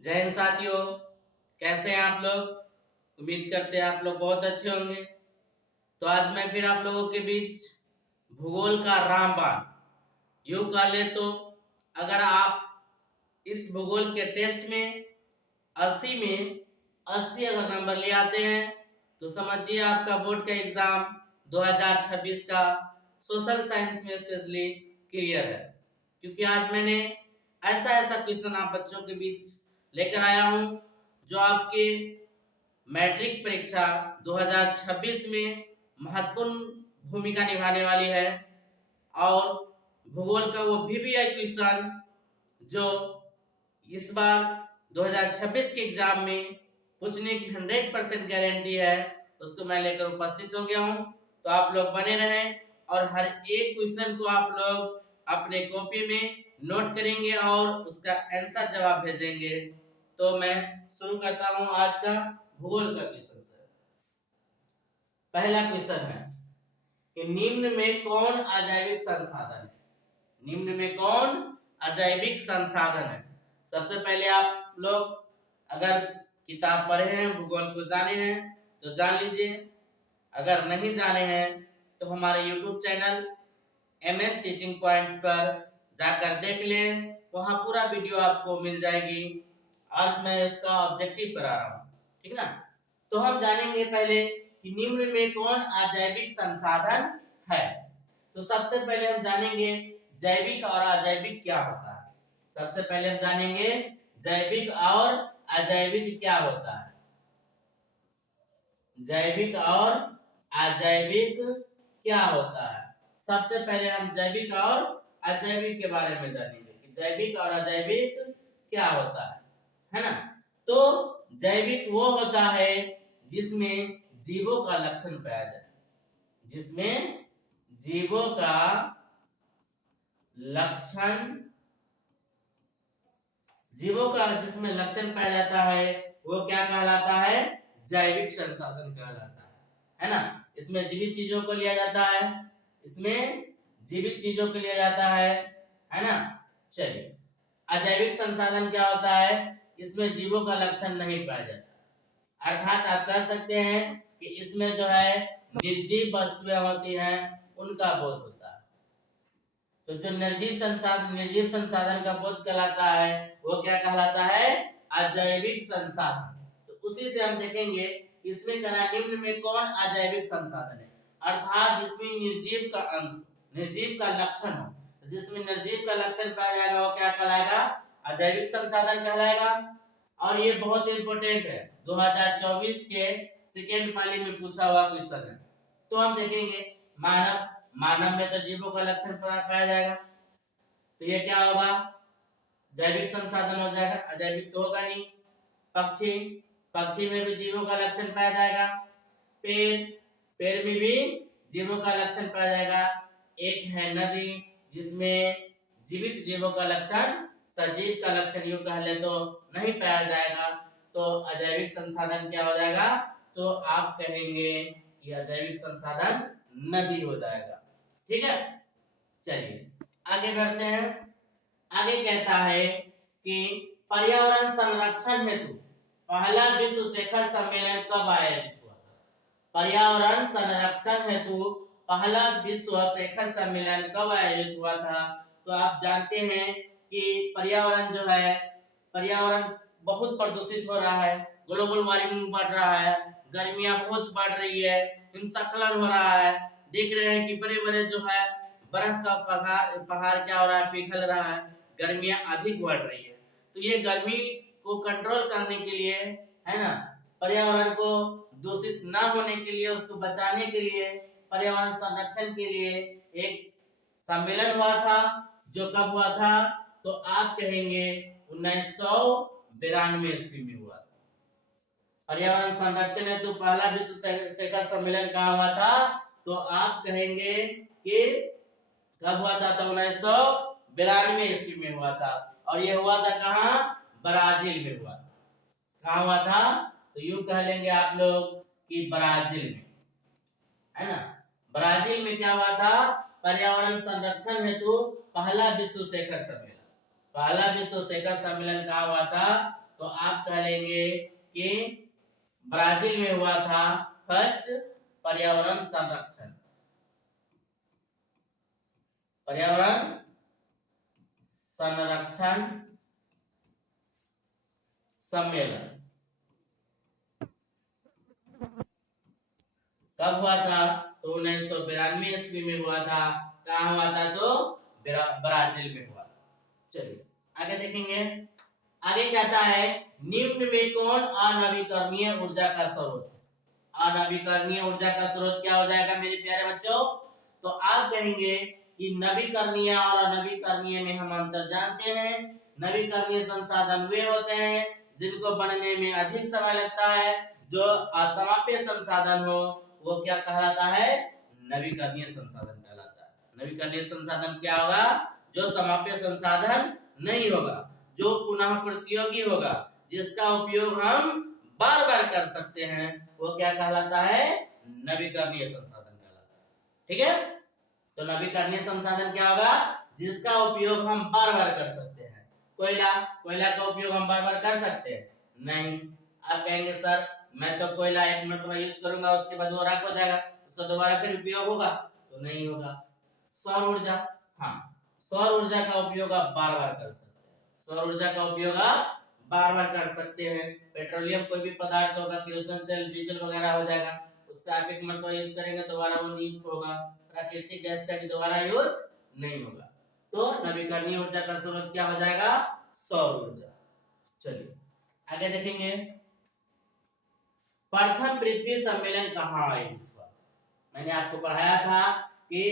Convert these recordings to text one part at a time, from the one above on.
जय हिंद साथियों, कैसे हैं आप लोग। उम्मीद करते हैं आप लोग बहुत अच्छे होंगे। तो आज मैं फिर आप लोगों के बीच भूगोल का रामबाण यूं कह ले तो अगर आप इस भूगोल के टेस्ट में 80 में 80 अगर नंबर ले आते हैं तो समझिए आपका बोर्ड का एग्जाम 2026 का सोशल साइंस में स्पेशली क्लियर है। क्योंकि आज मैंने ऐसा ऐसा क्वेश्चन आप बच्चों के बीच लेकर आया हूं जो आपके मैट्रिक परीक्षा 2026 में महत्वपूर्ण भूमिका निभाने वाली है। और भूगोल का वो वीवीआई क्वेश्चन जो इस बार 2026 के एग्जाम में पूछने की 100% गारंटी है, उसको मैं लेकर उपस्थित हो गया हूं। तो आप लोग बने रहें और हर एक क्वेश्चन को आप लोग अपने कॉपी में नोट करेंगे और उसका आंसर जवाब भेजेंगे। तो मैं शुरू करता हूं आज का भूगोल का क्वेश्चन से। पहला क्वेश्चन है कि निम्न में कौन अजैविक संसाधन है। निम्न में कौन अजैविक संसाधन है। सबसे पहले आप लोग अगर किताब पढ़े हैं, भूगोल को जाने हैं तो जान लीजिए। अगर नहीं जाने हैं तो हमारे YouTube channel MS teaching points पर जाकर देख लें, वहां पूरा वीडियो आपको मिल जाएगी। आज मैं इसका ऑब्जेक्टिव करा रहा हूं, ठीक ना। तो हम जानेंगे पहले कि निम्न में कौन अजैविक संसाधन है। तो सबसे पहले हम जानेंगे जैविक और अजैविक क्या होता है। सबसे पहले हम जानेंगे जैविक और अजैविक क्या होता है। जैविक और अजैविक क्या होता है। सबसे पहले हम जैविक और अजैविक के बारे में जानेंगे कि जैविक और अजैविक क्या होता है ना। तो जैविक वो होता है जिसमें जीवों का लक्षण पाया जाए, जिसमें जीवों का लक्षण जिसमें लक्षण पाया जाता है वो क्या कहलाता है, जैविक संसाधन कहलाता है ना। इसमें जीवित चीजों को लिया जाता है, इसमें जीवित चीजों को लिया जाता है ना। चलिए, अजैविक संसाधन क्या होता है, इसमें जीवों का लक्षण नहीं पाया जाता। अर्थात आप कह सकते हैं कि इसमें जो है निर्जीव वस्तुएं होती हैं उनका बोध होता है। तो जो निर्जीव संसाधन का बोध कहलाता है वो क्या कहलाता है, अजैविक संसाधन। तो उसी से हम देखेंगे इसमें करा निम्न में कौन अजैविक संसाधन है, अर्थात जिसमें निर्जीव का अंश, निर्जीव का लक्षण हो। जिसमें निर्जीव का लक्षण पाया जाएगा वो क्या कहलाएगा, अजैविक संसाधन कहलाएगा। और ये बहुत इंपॉर्टेंट है, 2024 के सेकेंड पाली में पूछा हुआ क्वेश्चन है। तो हम देखेंगे मानव में तो जीवों का लक्षण पाया जाएगा, तो ये क्या होगा, जैविक संसाधन हो जाएगा, अजैविक तो होगा नहीं। पक्षी में भी जीवों का लक्षण पाया जाएगा। पेड़ में भी जीवों का लक्षण पाया जाएगा। एक है नदी जिसमें जीवित जीवों का लक्षण, सजीव का लक्षण यूं कह ले तो नहीं पाया जाएगा। तो अजैविक संसाधन क्या हो जाएगा, तो आप कहेंगे कि अजैविक संसाधन नदी हो जाएगा। ठीक है, चलिए आगे बढ़ते हैं। आगे कहता है कि पर्यावरण संरक्षण हेतु पहला विश्व शिखर सम्मेलन कब आयोजित हुआ। पर्यावरण संरक्षण हेतु पहला विश्व शिखर सम्मेलन कब आयोजित हुआ था। तो आप जानते हैं कि पर्यावरण जो है, पर्यावरण बहुत प्रदूषित हो रहा है, ग्लोबल वार्मिंग बढ़ रहा है, गर्मियां बहुत बढ़ रही है, हिमस्खलन हो रहा है। देख रहे हैं कि बड़े बड़े जो है बर्फ का पहाड़ क्या हो रहा है, पिघल रहा है, गर्मियां अधिक बढ़ रही है। तो ये गर्मी को कंट्रोल करने के लिए है ना, पर्यावरण को दूषित ना होने के लिए, उसको बचाने के लिए, पर्यावरण संरक्षण के लिए एक सम्मेलन हुआ था। जो कब हुआ था, तो आप कहेंगे 1992 ईस्वी में हुआ था। पर्यावरण संरक्षण हेतु पहला विश्व शिखर सम्मेलन कहाँ हुआ था, तो आप कहेंगे कि कब हुआ था, तो 1992 ईस्वी में हुआ था। और ये हुआ था कहाँ, ब्राजील में हुआ था। कहाँ हुआ था, तो यूं कह लेंगे आप लोग कि ब्राजील में, है ना। ब्राजील में क्या हुआ था, पर्यावरण संरक्षण हेतु पहला विश्व शिखर सम्मेलन। पहला विश्व शिखर सम्मेलन कहाँ हुआ था, तो लेंगे कि ब्राजील में हुआ था फर्स्ट पर्यावरण संरक्षण, पर्यावरण संरक्षण सम्मेलन। कब हुआ था? तो 1992 ईस्वी में हुआ था। कहाँ हुआ था? तो ब्राजील में हुआ। चलिए आगे देखेंगे। आगे कहता है निम्न में कौन अनवीकरणीय ऊर्जा का स्रोत है? अनवीकरणीय ऊर्जा का स्रोत क्या हो जाएगा मेरे प्यारे बच्चों? तो आप कहेंगे कि नवीकरणीय और अनवीकरणीय में हम अंतर जानते हैं। नवीकरणीय संसाधन वे होते हैं जिनको बनने में अधिक समय लगता है। जो असमाप्य संसाधन हो वो क्या कहलाता है? नवीकरणीय संसाधन कहलाता है। नवीकरणीय संसाधन क्या होगा? जो समाप्य संसाधन नहीं होगा, जो पुनः प्रतियोगी होगा, जिसका उपयोग हम बार बार कर सकते हैं, वो क्या कहलाता है? नवीकरणीय संसाधन कहलाता है। ठीक है, तो नवीकरणीय संसाधन क्या होगा? जिसका उपयोग हम बार बार कर सकते हैं। कोयला, कोयला का उपयोग हम बार बार कर सकते हैं? नहीं। आप कहेंगे सर मैं तो कोयला एक मरतबा यूज करूंगा उसके बाद वो राख हो जाएगा, उसका दोबारा फिर उपयोग होगा? तो नहीं होगा। सौर ऊर्जा, हाँ सौर ऊर्जा का उपयोग आप बार बार कर सकते हैं। सौर ऊर्जा का उपयोग आप बार बार कर सकते हैं। पेट्रोलियम कोई भी पदार्थ होगा, केरोसिन तेल, डीजल वगैरह हो जाएगा, उसका आप एक मरतबा यूज करेंगे दोबारा वो नहीं होगा। प्राकृतिक गैस का भी दोबारा यूज नहीं होगा। तो नवीकरणीय ऊर्जा का स्रोत क्या हो जाएगा? सौर ऊर्जा। चलिए आगे देखेंगे। प्रथम पृथ्वी सम्मेलन कहाँ आयोजित हुआ? मैंने आपको पढ़ाया था कि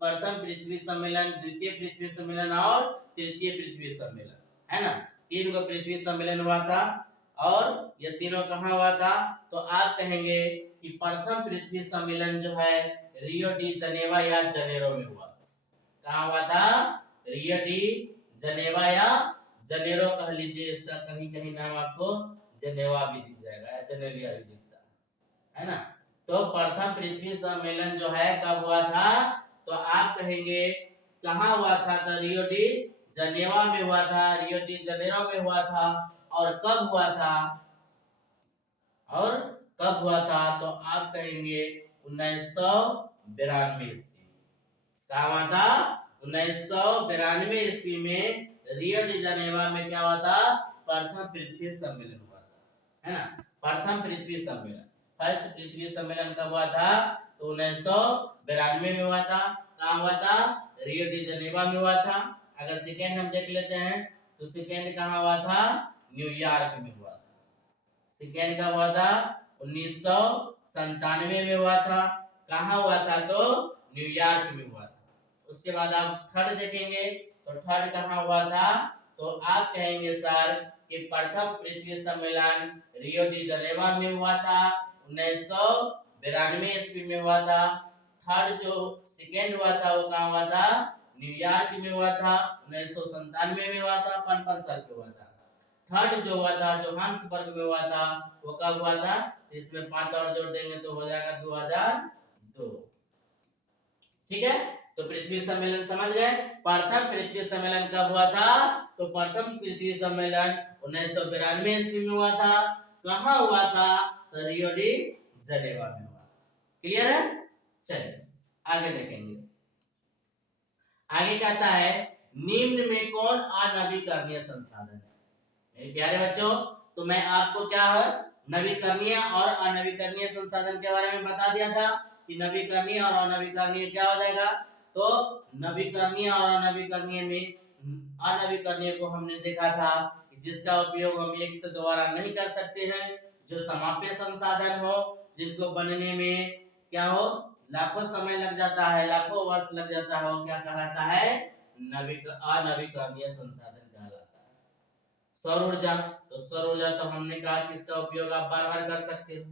प्रथम पृथ्वी सम्मेलन, द्वितीय पृथ्वी सम्मेलन और तृतीय पृथ्वी सम्मेलन, है ना? 3 गो पृथ्वी सम्मेलन हुआ था और ये तीनों कहाँ हुआ था? तो आप कहेंगे कि प्रथम पृथ्वी सम्मेलन जो है रियो डी जनेवा या जनेरो में हुआ। कहाँ हुआ था? रियो डी जनेवा या जनेरो कह लीजिए, इसका कहीं कहीं नाम आपको जनेवा भी दिख जाएगा या जनेलिया भी दिखता है ना? तो प्रथम पृथ्वी सम्मेलन जो है कब हुआ था? तो आप कहेंगे कहाँ हुआ था? तो रियो डी जनेवा में हुआ था, रियो डी जनेरो में हुआ था। और कब हुआ था? और कब हुआ था? तो आप कहेंगे 1992 ईस्वी। कहाँ हुआ था? 1992 ईस्वी में रियो डी जनेवा में क्या हुआ था? प्रथम पृथ्वी सम्मेलन हुआ था, है ना? प्रथम पृथ्वी सम्मेलन, फर्स्ट पृथ्वी सम्मेलन कब हुआ था? तो 1992 में हुआ था। कहाँ हुआ था? रियो डी जनेवा में हुआ था। अगर सेकेंड हम देख लेते हैं तो सेकेंड कहाँ हुआ था? न्यूयॉर्क में हुआ था। सेकेंड कब हुआ था? 1997 में हुआ था। कहाँ हुआ था? तो न्यूयॉर्क में हुआ था। उसके बाद आप थर्ड देखेंगे तो थर्ड कहाँ हुआ था? तो आप कहेंगे सर कि प्रथम पृथ्वी सम्मेलन रियो डी जनेवा में हुआ था, 1992 ईस्वी में हुआ था। थर्ड जो सेकेंड हुआ था वो कहाँ हुआ था? न्यूयॉर्क में हुआ था, 1997 में हुआ था। 5 साल पे हुआ था। थर्ड जो हुआ था जोहान्सबर्ग में हुआ था, वो कब हुआ था? इसमें 5 और जोड़ देंगे तो हो जाएगा 2002। ठीक है, तो पृथ्वी सम्मेलन समझ गए। प्रथम पृथ्वी सम्मेलन कब हुआ था? तो प्रथम पृथ्वी सम्मेलन 1992 ईस्वी में हुआ था। कहाँ हुआ था? तो रियो डी जनेवा में हुआ। क्लियर है? चलिए आगे देखेंगे। आगे कहता है निम्न में कौन अनवीकरणीय संसाधन है? मेरे प्यारे बच्चों, तो मैं आपको क्या है नवीकरणीय और अनवीकरणीय संसाधन के बारे में बता दिया था कि नवीकरणीय और अनवीकरणीय क्या हो जाएगा। तो नवीकरणीय और अनवीकरणीय में अनवीकरणीय को हमने देखा था कि जिसका उपयोग हम एक से दोबारा नहीं कर सकते हैं, जो समाप्य संसाधन हो, जिनको बनने में क्या हो लाखों समय लग जाता है, लाखों वर्ष लग जाता है, वो क्या कहलाता है? अनवीकरणीय संसाधन कहलाता है। सौर ऊर्जा, तो सौर ऊर्जा तो हमने कहा कि इसका उपयोग आप बार बार कर सकते हो।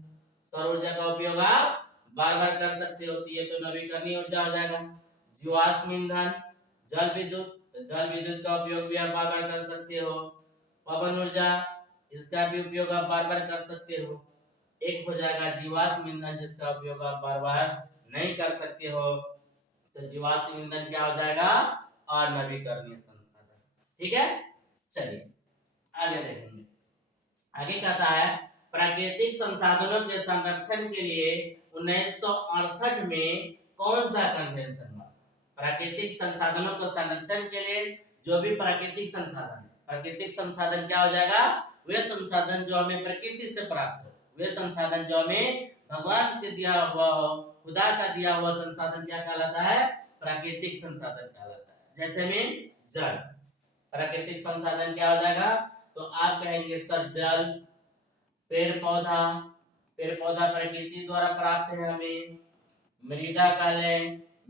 सौर ऊर्जा का उपयोग आप बार बार कर सकते हो, तो ये तो नवीकरणीय ऊर्जा हो जाएगा। जीवाश्म ईंधन, जल विद्युत, तो जल विद्युत का उपयोग भी आप बार बार कर सकते हो। पवन ऊर्जा, इसका भी उपयोग आप बार बार कर सकते हो। एक हो जाएगा जीवाश्म ईंधन, जिसका उपयोग आप बार बार नहीं कर सकते हो। तो जीवाश्म ईंधन क्या हो जाएगा? अनवीकरणीय संसाधन। ठीक है, चलिए आगे देखेंगे। आगे कहता है प्राकृतिक संसाधनों के संरक्षण के लिए 1968 में कौन सा कन्वेंशन हुआ? प्राकृतिक संसाधनों को संरक्षण के लिए जो भी प्राकृतिक संसाधन, प्राकृतिक संसाधन क्या हो जाएगा? वे संसाधन जो हमें प्रकृति से प्राप्त हो, वे संसाधन जो हमें भगवान के दिया हुआ हो, खुदा का दिया हुआ संसाधन क्या कहलाता है? प्राकृतिक संसाधन कहलाता है। जैसे में जल, प्राकृतिक संसाधन क्या हो जाएगा? तो आप कहेंगे सर जल, पेड़ पौधा, पेड़ पौधा प्रकृति द्वारा प्राप्त है हमें। मृदा कह ले,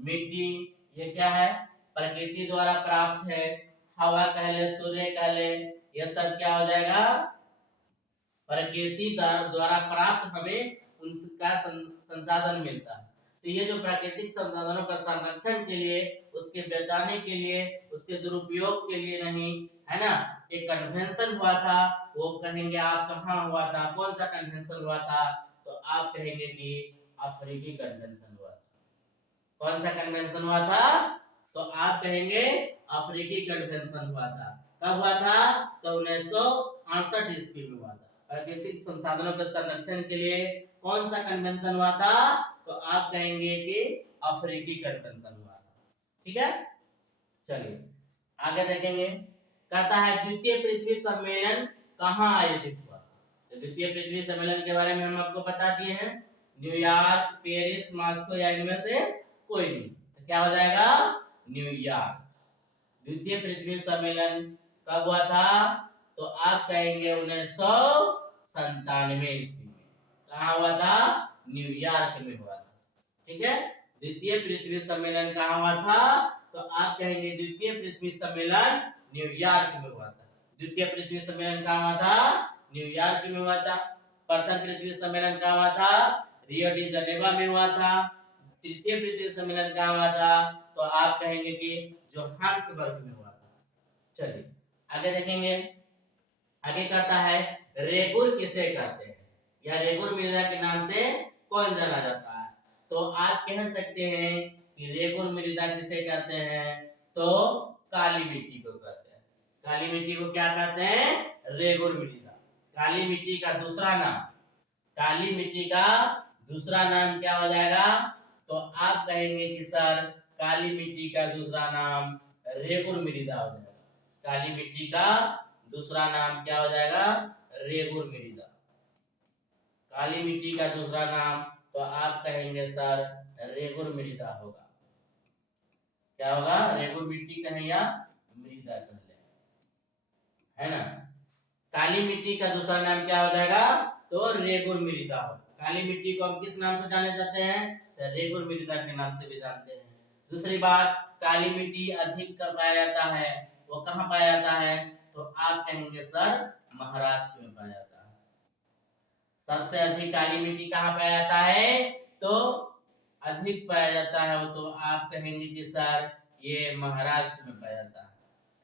मिट्टी, ये क्या है? प्रकृति द्वारा प्राप्त है। हवा कह ले, सूर्य कह ले, ये सब क्या हो जाएगा? प्रकृति द्वारा प्राप्त हमें उनका संसाधन मिलता है। तो ये जो प्राकृतिक संसाधनों का संरक्षण के लिए, उसके बचाने के लिए, उसके दुरुपयोग के लिए नहीं, है ना, एक कन्वेंशन हुआ था। वो कहेंगे आप कहाँ हुआ था, कौन सा कन्वेंशन हुआ था? तो आप कहेंगे कि अफ्रीकी कन्वेंशन हुआ था। कौन सा कन्वेंशन हुआ था? तो आप कहेंगे अफ्रीकी कन्वेंशन हुआ था। कब हुआ था? तो 1968 ईस्वी में हुआ था। प्राकृतिक संसाधनों के संरक्षण के लिए कौन सा कन्वेंशन हुआ था? तो आप कहेंगे कि अफ्रीकी कन्वेंशन हुआ था। ठीक है, चलिए आगे देखेंगे। कहता है द्वितीय पृथ्वी सम्मेलन कहाँ आयोजित हुआ? तो द्वितीय पृथ्वी सम्मेलन के बारे में हम आपको बता दिए हैं, न्यूयॉर्क, पेरिस, मॉस्को या इनमें से कोई नहीं। तो क्या हो जाएगा? न्यूयॉर्क। द्वितीय पृथ्वी सम्मेलन कब हुआ था? तो आप कहेंगे 1997 ईस्वी में। कहाँ हुआ था? न्यूयॉर्क में हुआ था। ठीक है, द्वितीय पृथ्वी सम्मेलन कहाँ हुआ था? तो आप कहेंगे द्वितीय पृथ्वी सम्मेलन न्यूयॉर्क में हुआ था। द्वितीय पृथ्वी सम्मेलन कहाँ हुआ था? न्यूयॉर्क में हुआ था। प्रथम पृथ्वी सम्मेलन कहाँ हुआ था? रियो डी जनेवा में हुआ था। तृतीय पृथ्वी सम्मेलन कहाँ हुआ था? तो आप कहेंगे कि जोहान्सबर्ग में हुआ था। चलिए आगे देखेंगे। आगे कहता है रेगुर किसे कहते हैं, या रेगुर मृदा के नाम से कौन जाना जाता है? तो आप कह सकते हैं कि रेगुर मृदा किसे कहते हैं? तो काली मिट्टी को कहते हैं। काली मिट्टी को क्या कहते हैं? रेगुर मृदा। काली मिट्टी का दूसरा नाम, काली मिट्टी का दूसरा नाम क्या हो जाएगा? तो आप कहेंगे कि सर काली मिट्टी का दूसरा नाम रेगुर मृदा हो जाएगा। काली मिट्टी का दूसरा नाम क्या हो जाएगा? रेगुर मृदा। काली मिट्टी का दूसरा नाम तो आप कहेंगे सर रेगुर मृदा होगा। क्या होगा? रेगुर मिट्टी कहें या मृदा कहें, है ना। काली मिट्टी का दूसरा नाम क्या हो जाएगा? तो रेगुर मृदा हो। काली मिट्टी को हम किस नाम से जाने जाते हैं? तो रेगुर मृदा के नाम से भी जानते हैं। दूसरी बात, काली मिट्टी अधिक कब पाया जाता है? वो कहाँ पाया जाता है? तो आप कहेंगे सर महाराष्ट्र में पाया जाता है। सबसे अधिक काली मिट्टी कहाँ पाया जाता है? तो अधिक पाया जाता है, तो आप कहेंगे कि सर ये महाराष्ट्र में पाया जाता है।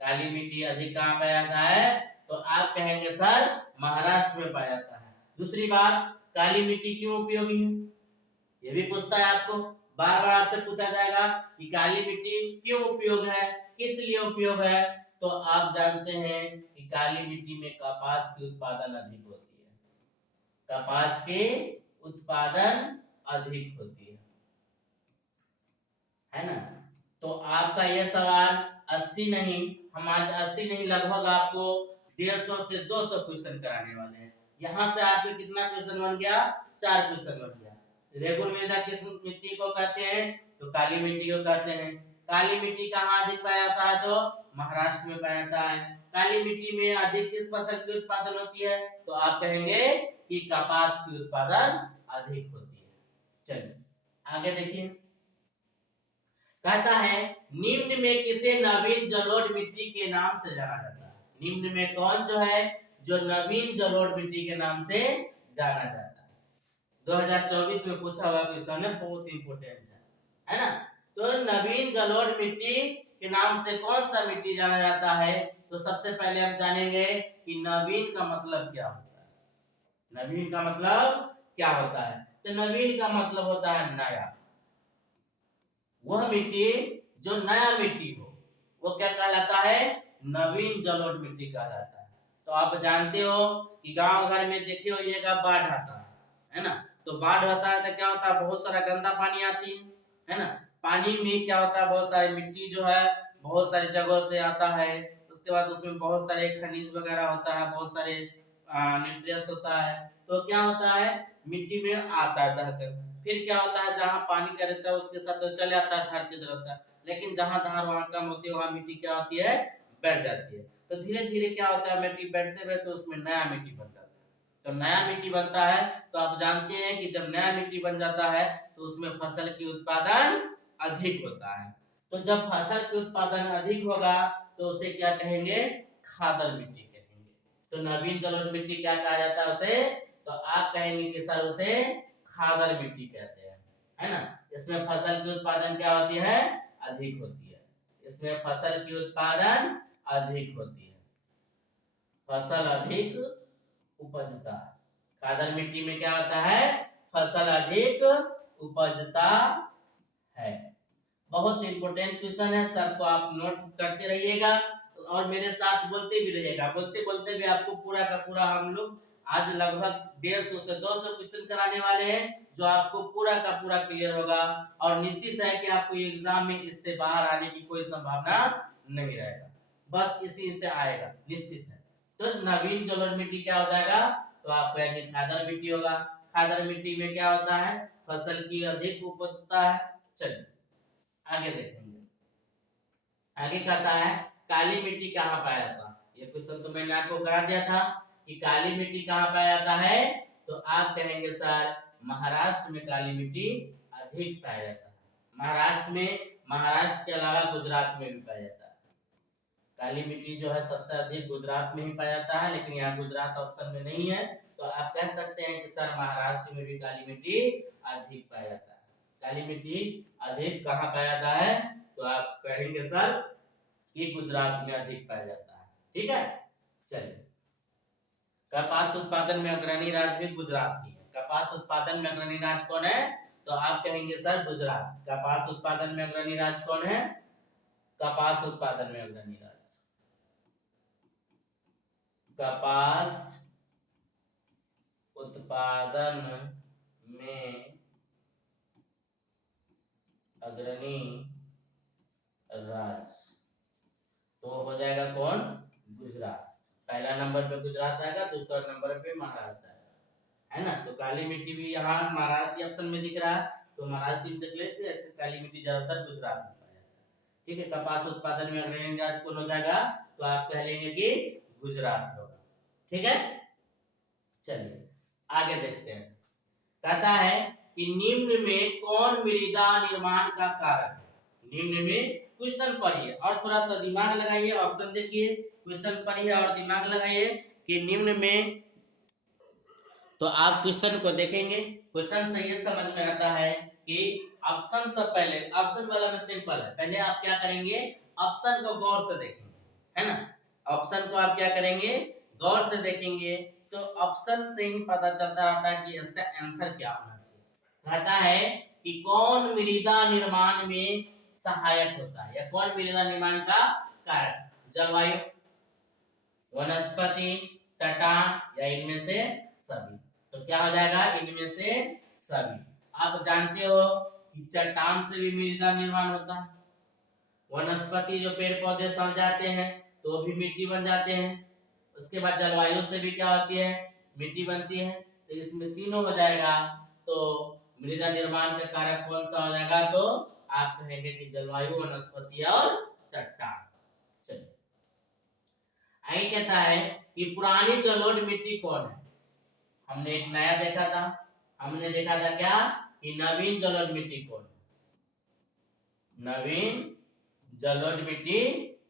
काली मिट्टी अधिक कहाँ पाया जाता है? तो आप कहेंगे सर महाराष्ट्र में पाया जाता है। दूसरी बात, काली मिट्टी क्यों उपयोगी है? ये भी पूछता है आपको, बार बार आपसे पूछा जाएगा कि काली मिट्टी क्यों उपयोग है, किस लिए उपयोग है? तो आप जानते हैं कि काली मिट्टी में कपास की उत्पादन अधिक होती है। कपास के उत्पादन अधिक होती है ना। तो आपका यह सवाल 80 नहीं, हम आज 80 नहीं, लगभग आपको 150 से 200 क्वेश्चन कराने वाले हैं। यहाँ से आपके कितना क्वेश्चन बन गया? 4 क्वेश्चन बन गया। रेगुर मृदा किस मिट्टी को कहते हैं? तो काली मिट्टी को कहते हैं। काली मिट्टी कहाँ अधिक पाया जाता है? तो महाराष्ट्र में पाया जाता है। काली मिट्टी में अधिक किस फसल की उत्पादन होती है? तो आप कहेंगे कि कपास की उत्पादन अधिक होती है। चलिए आगे देखिए। कहता है निम्न में किसे नवीन जलोढ़ मिट्टी के नाम से जाना जाता है? निम्न में कौन जो है जो नवीन जलोढ़ मिट्टी के नाम से जाना जाता है? 2024 में पूछा हुआ क्वेश्चन है, बहुत इंपोर्टेंट है ना। तो नवीन जलोढ़ मिट्टी के नाम से कौन सा मिट्टी जाना जाता है? तो सबसे पहले हम जानेंगे कि नवीन का मतलब क्या होता है। नवीन का मतलब क्या होता है? तो नवीन का मतलब होता है नया। वह मिट्टी जो नया मिट्टी हो वो क्या कहलाता है? नवीन जलोढ़ मिट्टी कहलाता है। तो आप जानते हो कि गांव घर में देखे होइएगा बाढ़ आता है ना। तो बाढ़ होता है तो क्या होता है, बहुत सारा गंदा पानी आती है ना। पानी में क्या होता है, बहुत सारी मिट्टी जो है बहुत सारी जगहों से आता है। उसके बाद उसमें बहुत सारे खनिज वगैरह होता है, बहुत सारे न्यूट्रिएंट्स होता है। तो क्या होता है, मिट्टी में आता है दहकर, फिर क्या होता है जहाँ पानी का रहता है उसके साथ तो चले आता है धरती तरफ, लेकिन जहाँ धार वहाँ कम होती है वहाँ मिट्टी क्या होती है, बैठ जाती है। तो धीरे धीरे क्या होता है, मिट्टी बैठते बैठते उसमें नया मिट्टी बन जाता है। तो नया मिट्टी बनता है तो आप जानते हैं कि जब नया मिट्टी बन जाता है तो उसमें फसल की उत्पादन अधिक होता है। तो जब फसल की उत्पादन अधिक होगा तो उसे क्या कहेंगे, खादर मिट्टी कहेंगे। तो नवीन जलोढ़ मिट्टी क्या कहा जाता है उसे, तो आप कहेंगे कि सर उसे खादर मिट्टी कहते हैं, है ना। इसमें फसल की उत्पादन क्या होती है, अधिक होती है। इसमें फसल की उत्पादन अधिक होती है, फसल अधिक उपजता है। खादर मिट्टी में क्या होता है, फसल अधिक उपजता है। बहुत इंपॉर्टेंट क्वेश्चन है, सबको आप नोट करते रहिएगा और मेरे साथ बोलते भी रहिएगा। बोलते बोलते भी आपको पूरा का पूरा हम लोग आज लगभग 150 से 200 क्वेश्चन कराने वाले हैं, जो आपको पूरा का पूरा क्लियर होगा। और निश्चित है कि आपको एग्जाम में इससे बाहर आने की कोई संभावना नहीं रहेगा, बस इसी से आएगा निश्चित है। तो नवीन जलोढ़ मिट्टी क्या हो जाएगा, तो आप कहेंगे खादर मिट्टी होगा। खादर मिट्टी में क्या होता है, फसल की अधिक उपजता है। चलिए आगे देखेंगे। आगे कहता है काली मिट्टी कहाँ पाया जाता है। ये क्वेश्चन तो मैंने आपको करा दिया था कि काली मिट्टी कहाँ पाया जाता है, तो आप कहेंगे सर महाराष्ट्र में काली मिट्टी अधिक पाया जाता है। महाराष्ट्र में, महाराष्ट्र के अलावा गुजरात में भी पाया जाता है। काली मिट्टी जो है सबसे अधिक गुजरात में ही पाया जाता है, लेकिन यहाँ गुजरात ऑप्शन में नहीं है, तो आप कह सकते हैं कि सर महाराष्ट्र में भी काली मिट्टी अधिक पाया जाता है। काली मिट्टी अधिक कहाँ पाया जाता है, तो आप कहेंगे सर कि गुजरात में अधिक पाया जाता है। ठीक है, चलिए। कपास उत्पादन में अग्रणी राज्य भी गुजरात ही है। कपास उत्पादन में अग्रणी राज्य कौन है, तो आप कहेंगे सर गुजरात। कपास उत्पादन में अग्रणी राज्य कौन है, कपास उत्पादन में अग्रणी राज्य, कपास उत्पादन में अग्रणी राज्य तो हो जाएगा कौन, गुजरात। पहला नंबर पे गुजरात आएगा, दूसरा नंबर पे महाराष्ट्र आएगा, है ना। तो काली मिट्टी भी यहाँ महाराष्ट्र ऑप्शन में दिख रहा है, तो महाराष्ट्र में देख लेते हैं। ऐसे काली मिट्टी ज्यादातर गुजरात में पाया जाता है। ठीक है, कपास उत्पादन में अग्रणी राज्य कौन हो जाएगा, तो आप कह लेंगे कि गुजरात होगा। ठीक है, चलिए आगे देखते हैं। कहता है कि निम्न में कौन मृदा निर्माण का कारक है। निम्न में क्वेश्चन पढ़िए और थोड़ा सा दिमाग लगाइए, ऑप्शन देखिए, क्वेश्चन पढ़िए और दिमाग लगाइए कि निम्न में। तो आप क्वेश्चन को देखेंगे, क्वेश्चन से ये समझ में आता है कि ऑप्शन से पहले, ऑप्शन वाला में सिंपल है, पहले आप क्या करेंगे, ऑप्शन को गौर से देखेंगे, है ना। ऑप्शन को आप क्या करेंगे, गौर से देखेंगे, तो ऑप्शन से ही पता चलता रहता है कि इसका आंसर क्या होना चाहिए। कहता है कि कौन मृदा निर्माण में सहायक होता है, या कौन मृदा निर्माण का कारक, जलवायु, वनस्पति, चट्टान, या इनमें से सभी। तो क्या हो जाएगा, इनमें से सभी। आप जानते हो कि चट्टान से भी मृदा निर्माण होता है, वनस्पति जो पेड़ पौधे सड़ जाते हैं तो वो भी मिट्टी बन जाते हैं, उसके बाद जलवायु से भी क्या होती है, मिट्टी बनती है। तो इसमें तीनों हो जाएगा, तो मृदा निर्माण का कारक कौन सा हो जाएगा, तो आप कहेंगे कि जलवायु, वनस्पति और चट्टान। चलिए आगे कहता है कि पुरानी जलोढ़ मिट्टी कौन है। हमने एक नया देखा था, हमने देखा था क्या कि नवीन जलोढ़ मिट्टी कौन है, नवीन जलोढ़ मिट्टी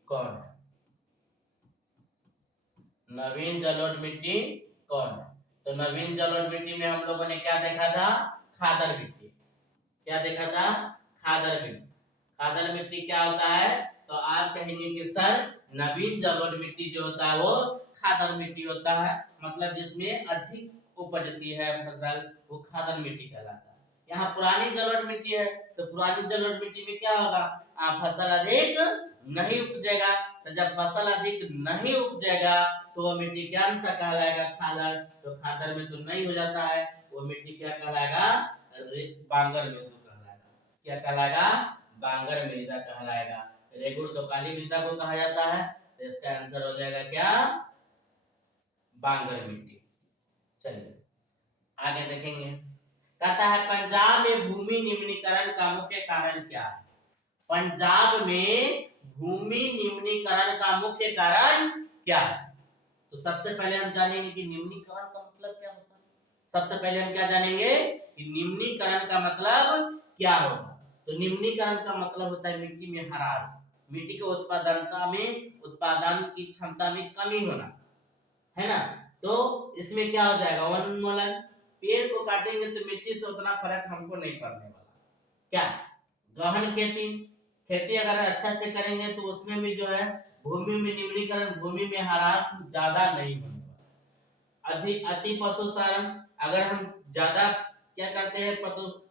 कौन है, नवीन जलोढ़ मिट्टी कौन है। तो नवीन जलोढ़ मिट्टी में हम लोगों ने क्या देखा था, खादर मिट्टी। क्या देखा था, खादर मिट्टी। खादर मिट्टी क्या होता है, तो आप कहेंगे कि सर नवीन जलोढ़ मिट्टी जो होता है वो खादर मिट्टी होता है, मतलब जिसमें अधिक उपजती है फसल, वो खादर मिट्टी कहलाता है। यहाँ पुरानी जलोढ़ मिट्टी है, तो पुरानी जलोढ़ मिट्टी में क्या होगा, फसल अधिक नहीं उपजेगा, तो जब फसल अधिक नहीं उपजेगा तो वो मिट्टी क्या सा कहलाएगा, खादर। तो खादर में तो नहीं हो जाता है, वो मिट्टी क्या कहलाएगा, बांगर मृदा कहलाएगा। क्या कहलाएगा, बांगर मृदा कहलाएगा। रेगुड़ तो काली मृदा को कहा जाता है, तो इसका आंसर हो जाएगा क्या, बांगर मिट्टी। चलिए आगे देखेंगे। कहता है पंजाब में भूमि निम्नीकरण का मुख्य कारण क्या है। पंजाब में भूमि निम्नीकरण का मुख्य कारण क्या है। तो सबसे पहले हम जानेंगे कि निम्नीकरण का मतलब क्या होता है। सबसे पहले हम क्या जानेंगे कि निम्नीकरण का मतलब क्या होगा। तो निम्नीकरण का मतलब होता है मिट्टी में ह्रास, मिट्टी के उत्पादनता में, उत्पादन की क्षमता में कमी होना, है ना। तो इसमें क्या हो जाएगा, वनोन्मूलन। पेड़ को काटेंगे तो मिट्टी से उतना फर्क हमको नहीं पड़ने वाला। क्या, गहन खेती, खेती अगर अच्छा से करेंगे तो उसमें भी जो है भूमि में निम्नीकरण, भूमि में ह्रास ज्यादा नहीं होने वाला। अति पशुचारण, अगर हम ज्यादा क्या करते हैं,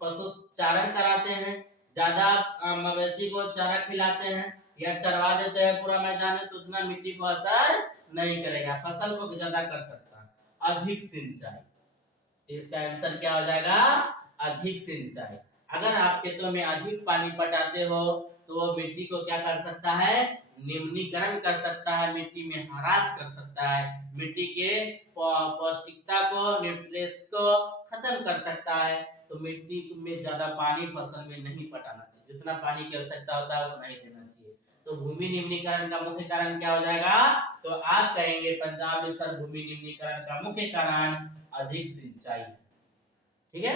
पशुचारण कराते हैं, ज्यादा मवेशी को चारा खिलाते हैं या चरवा देते हैं पूरा मैदान में, तो उतना मिट्टी को असर नहीं करेगा, फसल को ज्यादा कर सकता है। अधिक सिंचाई, इसका आंसर क्या हो जाएगा, अधिक सिंचाई। अगर आप खेतों में अधिक पानी पटाते हो तो वो मिट्टी को क्या कर सकता है, निम्नीकरण कर सकता है, मिट्टी में ह्रास कर सकता है, मिट्टी के पौष्टिकता को, न्यूट्रिएंट्स को खत्म कर सकता है। तो मिट्टी में ज्यादा पानी फसल में नहीं पटाना चाहिए, जितना पानी की आवश्यकता होता है उतना ही देना चाहिए। तो भूमि निम्नीकरण का मुख्य कारण क्या हो जाएगा, तो आप कहेंगे पंजाब में सर भूमि निम्नीकरण का मुख्य कारण अधिक सिंचाई। ठीक है,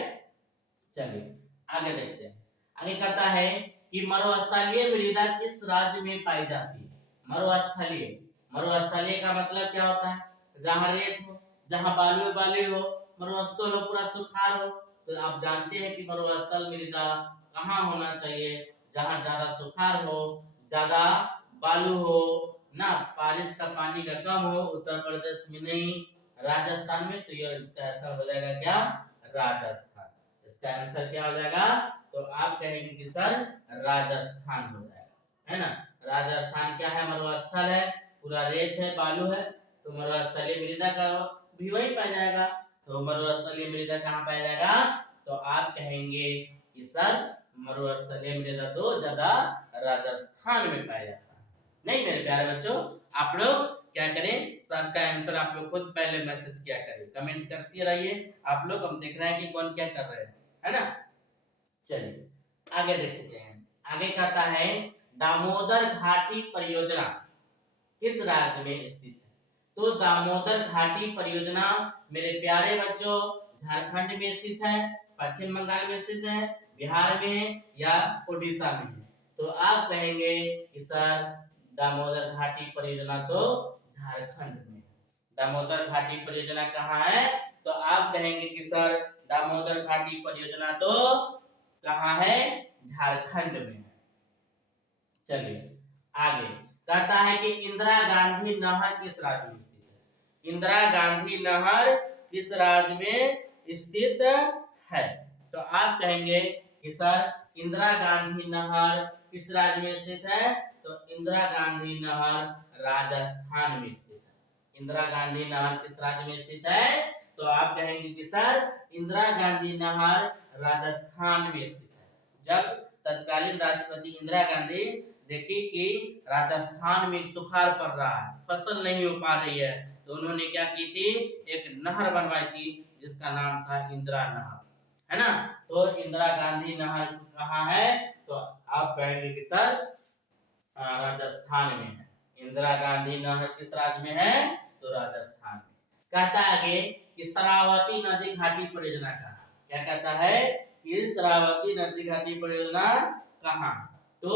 चलिए आगे देखते हैं। आगे कहता है कि मरुस्थलीय मृदा किस राज्य में पाई जाती है। मरुस्थलीय, मरुस्थलीय का मतलब क्या होता है, जहां रेत हो, जहां बालू बालू हो, मरुस्थल हो, पूरा सुखार हो। तो आप जानते हैं कि मरुस्थल मृदा कहाँ होना चाहिए, जहां ज्यादा सुखार हो, ज्यादा बालू हो ना, बारिश का पानी का कम हो। उत्तर प्रदेश में नहीं, राजस्थान में। तो यह इसका ऐसा हो जाएगा क्या, राजस्थान। इसका आंसर क्या हो जाएगा, तो आप कहेंगे कि सर राजस्थान हो जाएगा, है ना। राजस्थान क्या है, मरुस्थल है, पूरा रेत है, बालू है, तो मरुस्थलीय मृदा का भी वही पाया जाएगा। तो मरुस्थलीय मृदा कहाँ पाया जाएगा, तो आप कहेंगे कि सर मरुस्थलीय मृदा तो ज्यादा राजस्थान में पाया जाता है। नहीं मेरे प्यारे बच्चों, आप लोग क्या करें, सबका आंसर आप लोग खुद पहले मैसेज किया करें, कमेंट करते रहिए आप लोग, हम देख रहे हैं कि कौन क्या कर रहे हैं, है ना। चलिए आगे देखते हैं। आगे कहता है दामोदर घाटी परियोजना किस राज्य में स्थित है। तो दामोदर घाटी परियोजना मेरे प्यारे बच्चों झारखंड में स्थित है, पश्चिम बंगाल में स्थित है, बिहार में है या उड़ीसा में है। तो आप कहेंगे कि सर दामोदर घाटी परियोजना तो झारखंड में। दामोदर घाटी परियोजना कहाँ है, तो आप कहेंगे कि सर दामोदर घाटी परियोजना तो कहाँ है, झारखंड में है। चलिए आगे कहता है कि इंदिरा गांधी नहर किस राज्य में स्थित है। इंदिरा गांधी नहर किस राज्य में स्थित है। तो आप कहेंगे कि सर इंदिरा गांधी नहर किस राज्य में स्थित है, तो इंदिरा गांधी नहर राजस्थान में स्थित है। इंदिरा गांधी नहर किस राज्य में स्थित है, तो आप कहेंगे कि सर इंदिरा गांधी नहर राजस्थान में स्थित है। जब तत्कालीन राष्ट्रपति इंदिरा गांधी देखी कि राजस्थान में सुखाड़ पड़ रहा है, फसल नहीं हो पा रही है, तो उन्होंने क्या की थी, एक नहर बनवाई थी जिसका नाम था इंदिरा नहर, है ना। तो इंदिरा गांधी नहर कहाँ है, तो आप कहेंगे कि सर राजस्थान में है। इंदिरा गांधी नहर किस राज्य में है, तो राजस्थान में। कहता है आगे कि शरावती नदी घाटी परियोजना कहाँ, क्या कहता है कि शरावती नदी घाटी परियोजना कहाँ, तो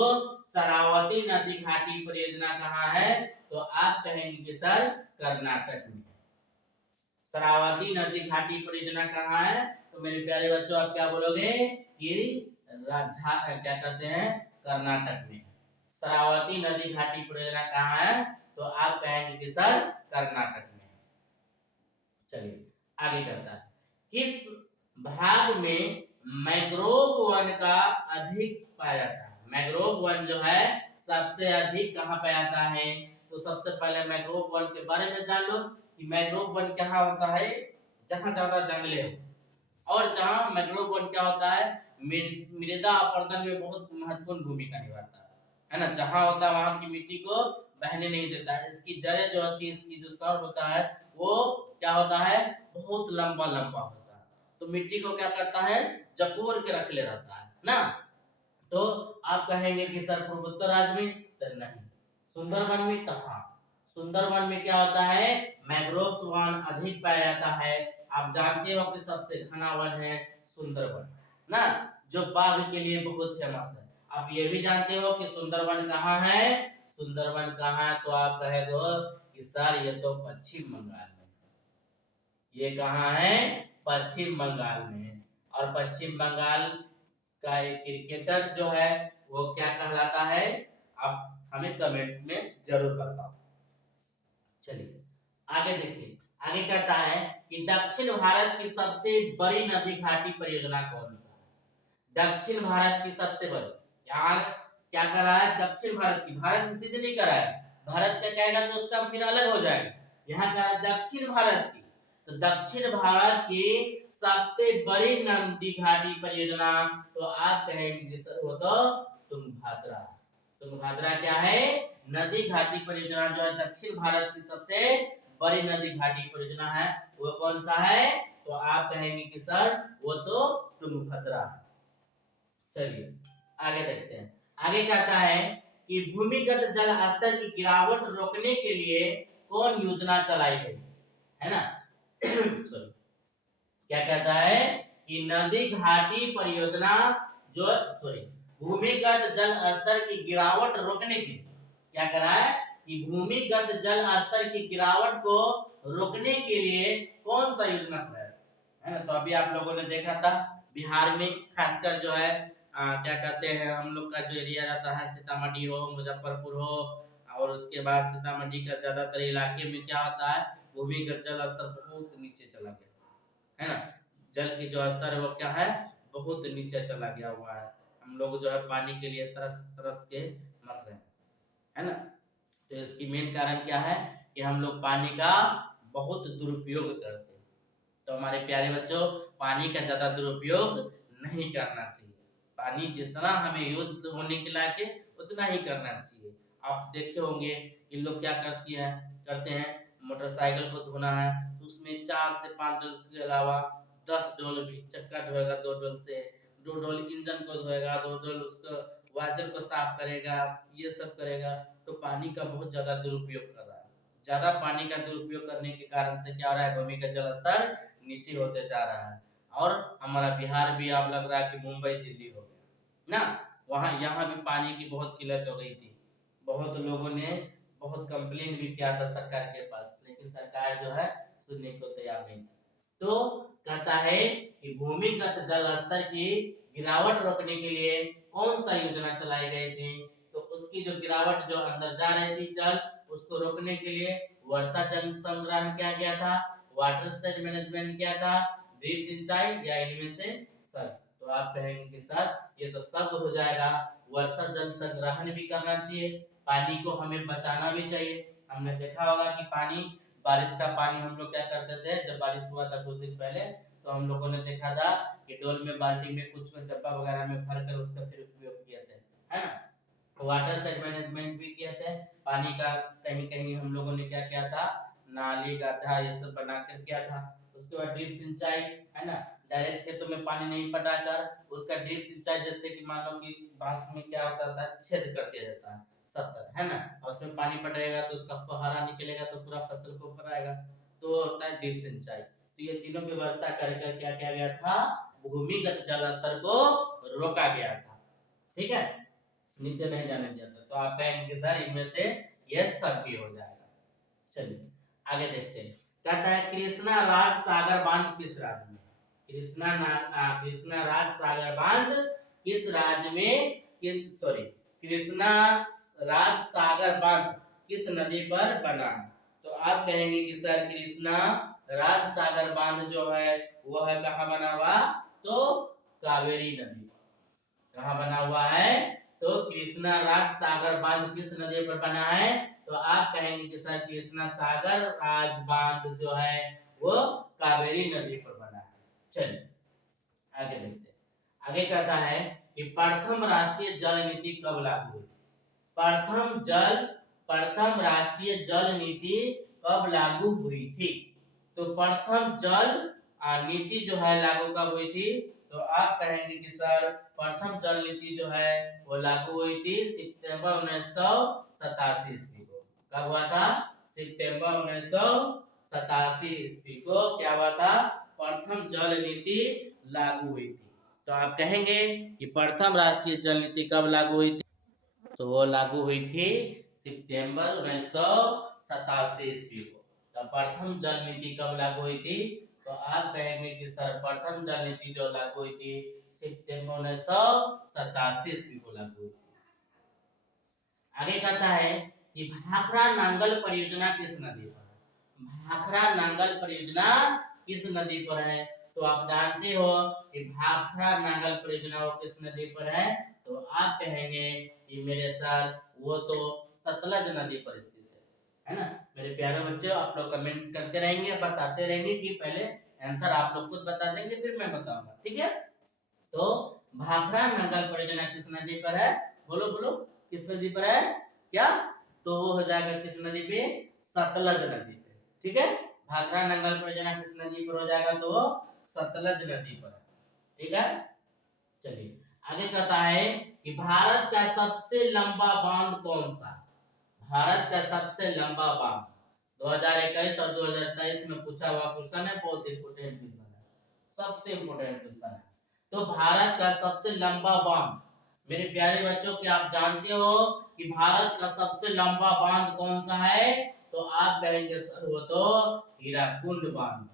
शरावती नदी घाटी परियोजना कहाँ है, तो आप कहेंगे कि सर कर्नाटक में। शरावती नदी घाटी परियोजना कहाँ है, तो मेरे प्यारे बच्चों आप क्या बोलोगे कि क्या कहते हैं, कर्नाटक में। शरावती नदी घाटी परियोजना कहाँ है, तो आप कहेंगे कि सर कर्नाटक में। चलिए आगे करता है, किस भाग में मैंग्रोव वन का अधिक पाया जाता है। मैंग्रोव वन जो है सबसे अधिक कहाँ पे आता है। तो सबसे पहले मैंग्रोव वन के बारे में जान लो कि मैंग्रोव वन कहाँ होता है, जहाँ ज्यादा जंगले हो और जहाँ मैंग्रोव वन क्या होता है मृदा अपरदन में बहुत महत्वपूर्ण भूमिका निभाता है ना। जहाँ होता है वहां की मिट्टी को बहने नहीं देता है। इसकी जड़ें जो होती है, इसकी जो सर होता है वो क्या होता है बहुत लंबा लंबा होता है, तो मिट्टी को क्या करता है जकोर के रख ले रहता है ना। तो आप कहेंगे कि सर पूर्वोत्तर राज्य में, तो नहीं। सुंदरवन में, तो हाँ सुंदरवन में क्या होता है मैंग्रोव वन अधिक पाया जाता है। आप जानते हो कि सबसे घना वन है सुंदरवन ना, जो बाघ के लिए बहुत फेमस है। आप ये भी जानते हो कि सुंदरवन कहाँ है, सुंदरवन कहाँ है, तो आप कहे दो कि सर ये तो पश्चिम बंगाल में, ये कहाँ है पश्चिम बंगाल में। और पश्चिम बंगाल का एक क्रिकेटर जो है वो क्या कहलाता है, आप हमें कमेंट में जरूर बताओ। चलिए आगे देखिए, आगे कहता है कि दक्षिण भारत की सबसे बड़ी नदी घाटी परियोजना कौन सा है। दक्षिण भारत की सबसे बड़ी, यहाँ क्या कर रहा है दक्षिण भारत की, भारत की सीधे नहीं कर रहा है, भारत का कहेगा तो उसका फिर अलग हो जाएगा। यहाँ कह रहा है दक्षिण भारत की, तो दक्षिण भारत की सबसे बड़ी नदी घाटी परियोजना, तो आप कहेंगे सर वो तो तुंगभद्रा। तुंगभद्रा क्या है नदी घाटी परियोजना जो है दक्षिण भारत की सबसे बड़ी नदी घाटी परियोजना है, वो कौन सा है, तो आप कहेंगे कि सर वो तो तुंगभद्रा है। चलिए आगे देखते हैं, आगे कहता है कि भूमिगत जल स्तर की गिरावट रोकने के लिए कौन योजना चलाई गई है ना। सॉरी, क्या कहता है कि नदी घाटी परियोजना जो भूमिगत जल स्तर की गिरावट रोकने के लिए क्या कर रहा है कि भूमिगत जल स्तर की गिरावट को रोकने के लिए कौन सा योजना है ना। तो अभी आप लोगों ने देखा था बिहार में खासकर जो है क्या कहते हैं हम लोग का जो एरिया जाता है सीतामढ़ी हो मुजफ्फरपुर हो, और उसके बाद सीतामढ़ी का ज्यादातर इलाके में क्या होता है भूमिगत जल स्तर बहुत नीचे चला गया है ना। जल की जो स्तर है वो क्या है बहुत नीचे चला गया हुआ है, हम लोग जो है पानी के लिए तरस तरस के मर रहे हैं है ना। तो इसकी मेन कारण क्या है कि हम लोग पानी का बहुत दुरुपयोग करते हैं। तो हमारे प्यारे बच्चों पानी का ज्यादा दुरुपयोग नहीं करना चाहिए, पानी जितना हमें यूज होने के लायक उतना ही करना चाहिए। आप देखे होंगे कि लोग क्या करते हैं मोटरसाइकिल को धोना है तो उसमें 4 से 5 डोल के अलावा 10 डोल भी चक्का धोएगा, 2 डोल से 2 डोल इंजन को धोएगा, 2 डोल उसको वाटर को साफ करेगा, ये सब करेगा, तो पानी का बहुत ज्यादा दुरुपयोग कर रहा है। ज्यादा पानी का दुरुपयोग करने के कारण से क्या हो रहा है भूमि का जल स्तर नीचे होते जा रहा है, और हमारा बिहार भी अब लग रहा है कि मुंबई दिल्ली हो गया ना। वहाँ यहाँ भी पानी की बहुत किल्लत हो गई थी, बहुत लोगों ने बहुत कंप्लेन भी किया था सरकार के पास, लेकिन सरकार जो है सुनने को तैयार नहीं। तो कहता है कि भूमिगत जल स्तर की गिरावट रोकने के लिए कौन सा योजना चलाई गई थी, तो उसकी जो गिरावट जो अंदर जा रही थी जल उसको रोकने के लिए वर्षा जल संग्रहण किया गया था, वाटर सेट मैनेजमेंट किया था, ड्रिप सिंचाई या इनमें से सब। तो आप कहेंगे कि सर ये तो सब हो जाएगा, वर्षा जल संग्रहण भी करना चाहिए, पानी को हमें बचाना भी चाहिए। हमने देखा होगा कि पानी बारिश का पानी हम लोग क्या करते थे जब बारिश हुआ था कुछ दिन पहले, तो हम लोगों ने देखा था कि डोल में बाल्टी में कुछ डब्बा वगैरह में भर कर उसका फिर उपयोग किए थे है ना। वाटर सेट मैनेजमेंट भी किए थे, पानी का कहीं कहीं हम लोगों ने क्या किया था नाली गड्ढा ये सब बनाकर किया था। उसके बाद ड्रिप सिंचाई है ना, डायरेक्ट खेतों में पानी नहीं पटाकर उसका ड्रिप सिंचाई, जैसे कि मान लो कि बांस में क्या होता था छेद कर दिया जाता है सत्तर है ना, और उसमें पानी पड़ेगा तो उसका फुहारा निकलेगा तो पूरा फसल को ऊपर आएगा, तो होता है ड्रिप सिंचाई। तो ये तीनों व्यवस्था करके क्या किया गया था भूमिगत जल स्तर को रोका गया था, ठीक है, नीचे नहीं जाने दिया था। तो आप कहेंगे सर इनमें से ये सब भी हो जाएगा। चलिए आगे देखते हैं, कहता है कृष्णा राज सागर बांध किस राज्य में, कृष्णा राज सागर बांध किस राज्य में, कृष्णा राज सागर बांध किस नदी पर बना है। तो आप कहेंगे कि सर कृष्णा राज सागर बांध जो है वो है कहाँ बना हुआ, तो कावेरी नदी पर। कहाँ बना हुआ है, तो कृष्णा राज सागर बांध किस नदी पर बना है? तो आप कहेंगे कि सर कृष्णा सागर राज बांध जो है वो कावेरी नदी पर बना है। चलिए आगे देखते हैं। आगे कहता है कि प्रथम राष्ट्रीय जल नीति कब लागू हुई? प्रथम राष्ट्रीय जल नीति कब लागू हुई थी? तो प्रथम जल नीति जो है लागू कब हुई थी? तो आप कहेंगे कि सर प्रथम जल नीति जो है वो लागू हुई थी सितंबर 1987 ईस्वी को। कब हुआ था? सितंबर 1987 ईस्वी को क्या हुआ था? प्रथम जल नीति लागू हुई थी। तो आप कहेंगे कि प्रथम राष्ट्रीय जल नीति कब लागू हुई थी? तो वो लागू हुई थी सितंबर 1987 ईस्वी को। तो प्रथम जल नीति कब लागू हुई थी? तो आप कहेंगे कि सर प्रथम जल नीति जो लागू हुई थी सितंबर 1987 ईस्वी को लागू हुई थी। आगे कहता है कि भाखड़ा नांगल परियोजना किस नदी पर है? भाखड़ा नांगल परियोजना किस नदी पर है? तो आप जानते हो कि भाखड़ा नांगल परियोजना किस नदी पर है? तो आप कहेंगे कि मेरे सर वो तो सतलज नदी पर स्थित है ना? मेरे प्यारे बच्चों, आप लोग कमेंट्स करते रहेंगे, बताते रहेंगे कि पहले आंसर आप लोग खुद बता देंगे फिर मैं बताऊंगा, ठीक है? तो भाखड़ा नांगल परियोजना किस नदी पर है? बोलो बोलो, किस नदी पर है? क्या? तो वो हो जाएगा किस नदी पे? सतलज नदी पे, ठीक है? भाखड़ा नांगल परियोजना किस नदी पर हो जाएगा? तो वो सतलज नदी पर, ठीक है? चलिए आगे कहता है कि भारत का सबसे लंबा बांध कौन सा? भारत का सबसे लंबा बांध 2021 और 2023 में पूछा हुआ क्वेश्चन है, बहुत इंपोर्टेंट क्वेश्चन है, सबसे इंपोर्टेंट क्वेश्चन है। तो भारत का सबसे लंबा बांध, मेरे प्यारे बच्चों, क्या आप जानते हो कि भारत का सबसे लंबा बांध कौन सा है? तो आप कहेंगे सर वो तो हीराकुंड बांध।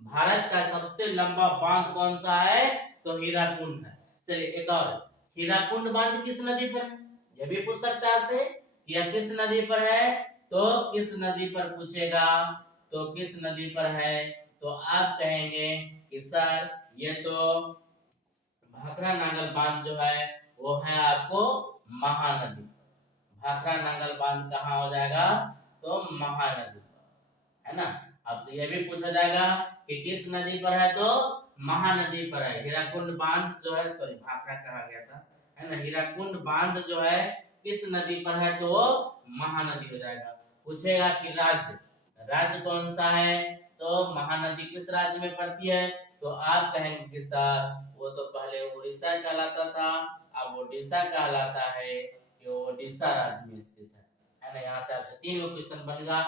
भारत का सबसे लंबा बांध कौन सा है? तो हीराकुंड है। चलिए एक और, हीराकुंड बांध किस नदी पर है? यह भी पूछ सकता है आपसे, यह किस नदी पर है? तो किस नदी पर पूछेगा? तो किस नदी पर है? तो आप कहेंगे कि सर ये तो भाखड़ा नांगल बांध जो है वो है आपको महानदी। भाखड़ा नांगल बांध कहाँ हो जाएगा? तो महानदी पर, है ना? आपसे यह भी पूछा जाएगा कि किस नदी पर है? तो महानदी पर है। हीराकुंड बांध जो है, सॉरी भाखड़ा कहा गया था, है ना? हीराकुंड बांध जो है किस नदी पर है? तो वो महानदी हो जाएगा। पूछेगा कि राज्य कौन सा है? तो महानदी किस राज्य में पड़ती है? तो आप कहेंगे कि सर वो तो पहले उड़ीसा कहलाता था, अब ओडिशा कहलाता है, कि ओडिशा राज्य में स्थित है ना? यहाँ से आपसे 3 क्वेश्चन बनेगा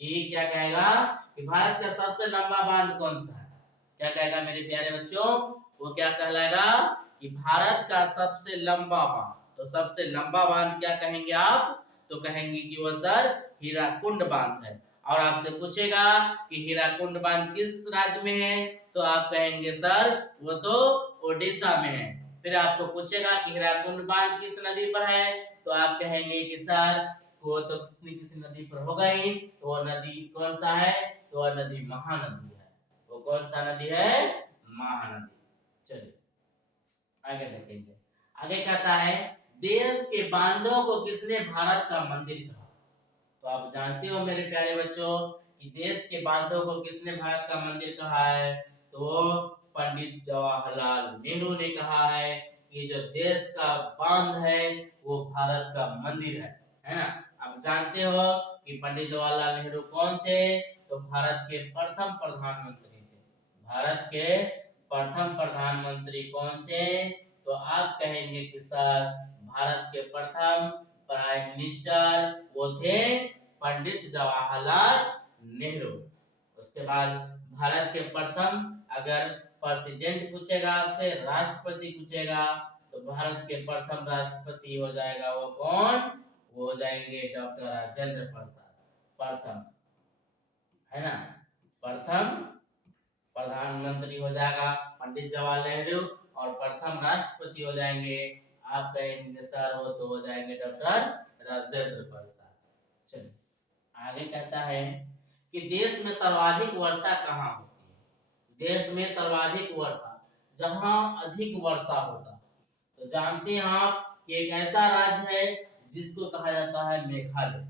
कि क्या कहेगा कि भारत का सबसे लंबा बांध कौन सा है? क्या कहेगा मेरे प्यारे बच्चों? वो क्या कहलाएगा कि भारत का सबसे लंबा बांध। तो सबसे लंबा बांध क्या कहेंगे आप? तो कहेंगे कि वो सर हीराकुंड बांध है। और आपसे पूछेगा कि हीराकुंड बांध किस राज्य में है? तो आप कहेंगे सर वो तो ओडिशा में है। फिर आपको पूछेगा कि हीराकुंड बांध किस नदी पर है? तो आप कहेंगे कि सर वो तो किसी नदी पर होगा ही, तो वो नदी कौन सा है? तो वह नदी महानदी है। वो कौन सा नदी है? महानदी। चलिए आगे देखेंगे। आगे कहता है देश के बांधों को किसने भारत का मंदिर कहा? तो आप जानते हो मेरे प्यारे बच्चों कि देश के बांधों को किसने भारत का मंदिर कहा है? तो पंडित जवाहरलाल नेहरू ने कहा है कि जो देश का बांध है वो भारत का मंदिर है ना? आप जानते हो कि पंडित जवाहरलाल नेहरू कौन थे? तो भारत के प्रथम प्रधानमंत्री थे। भारत के प्रथम प्रधानमंत्री कौन थे? तो आप कहेंगे कि सर भारत के प्रथम प्राइम मिनिस्टर वो थे पंडित जवाहरलाल नेहरू। उसके बाद भारत के प्रथम, अगर प्रेसिडेंट पूछेगा आपसे, राष्ट्रपति पूछेगा, तो भारत के प्रथम राष्ट्रपति हो जाएगा वो कौन? वो हो जाएंगे डॉक्टर राजेंद्र प्रसाद। प्रथम, है ना? प्रथम प्रधानमंत्री हो जाएगा पंडित जवाहरलाल नेहरू और प्रथम राष्ट्रपति हो जाएंगे, आप कहेंगे सर वो तो हो जाएंगे डॉक्टर राजेंद्र प्रसाद। चलिए आगे कहता है कि देश में सर्वाधिक वर्षा कहाँ होती है? देश में सर्वाधिक वर्षा जहाँ अधिक वर्षा होता, तो जानते हैं आप कि एक ऐसा राज्य है जिसको कहा जाता है मेघालय।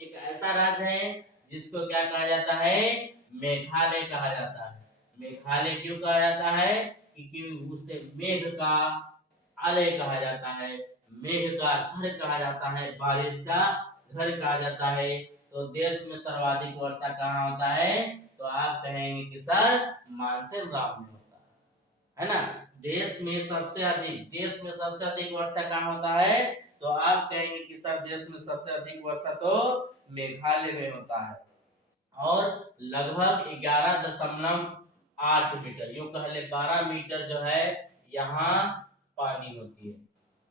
एक ऐसा राज्य है जिसको क्या कहा जाता है, मेघालय कहा जाता है। मेघालय क्यों कहा जाता है, क्योंकि उसे मेघ का आलय कहा जाता है, मेघ का घर कहा जाता है, बारिश का घर कहा जाता है। तो देश में सर्वाधिक वर्षा कहाँ होता है, तो आप कहेंगे कि सर मानसून राम में होता है ना। देश में सबसे अधिक वर्षा कहाँ होता है, तो आप कहेंगे कि सर देश में सबसे अधिक वर्षा तो मेघालय में होता है। और लगभग 11.8 मीटर, यूं कह ले 12 मीटर जो है यहाँ पानी होती है।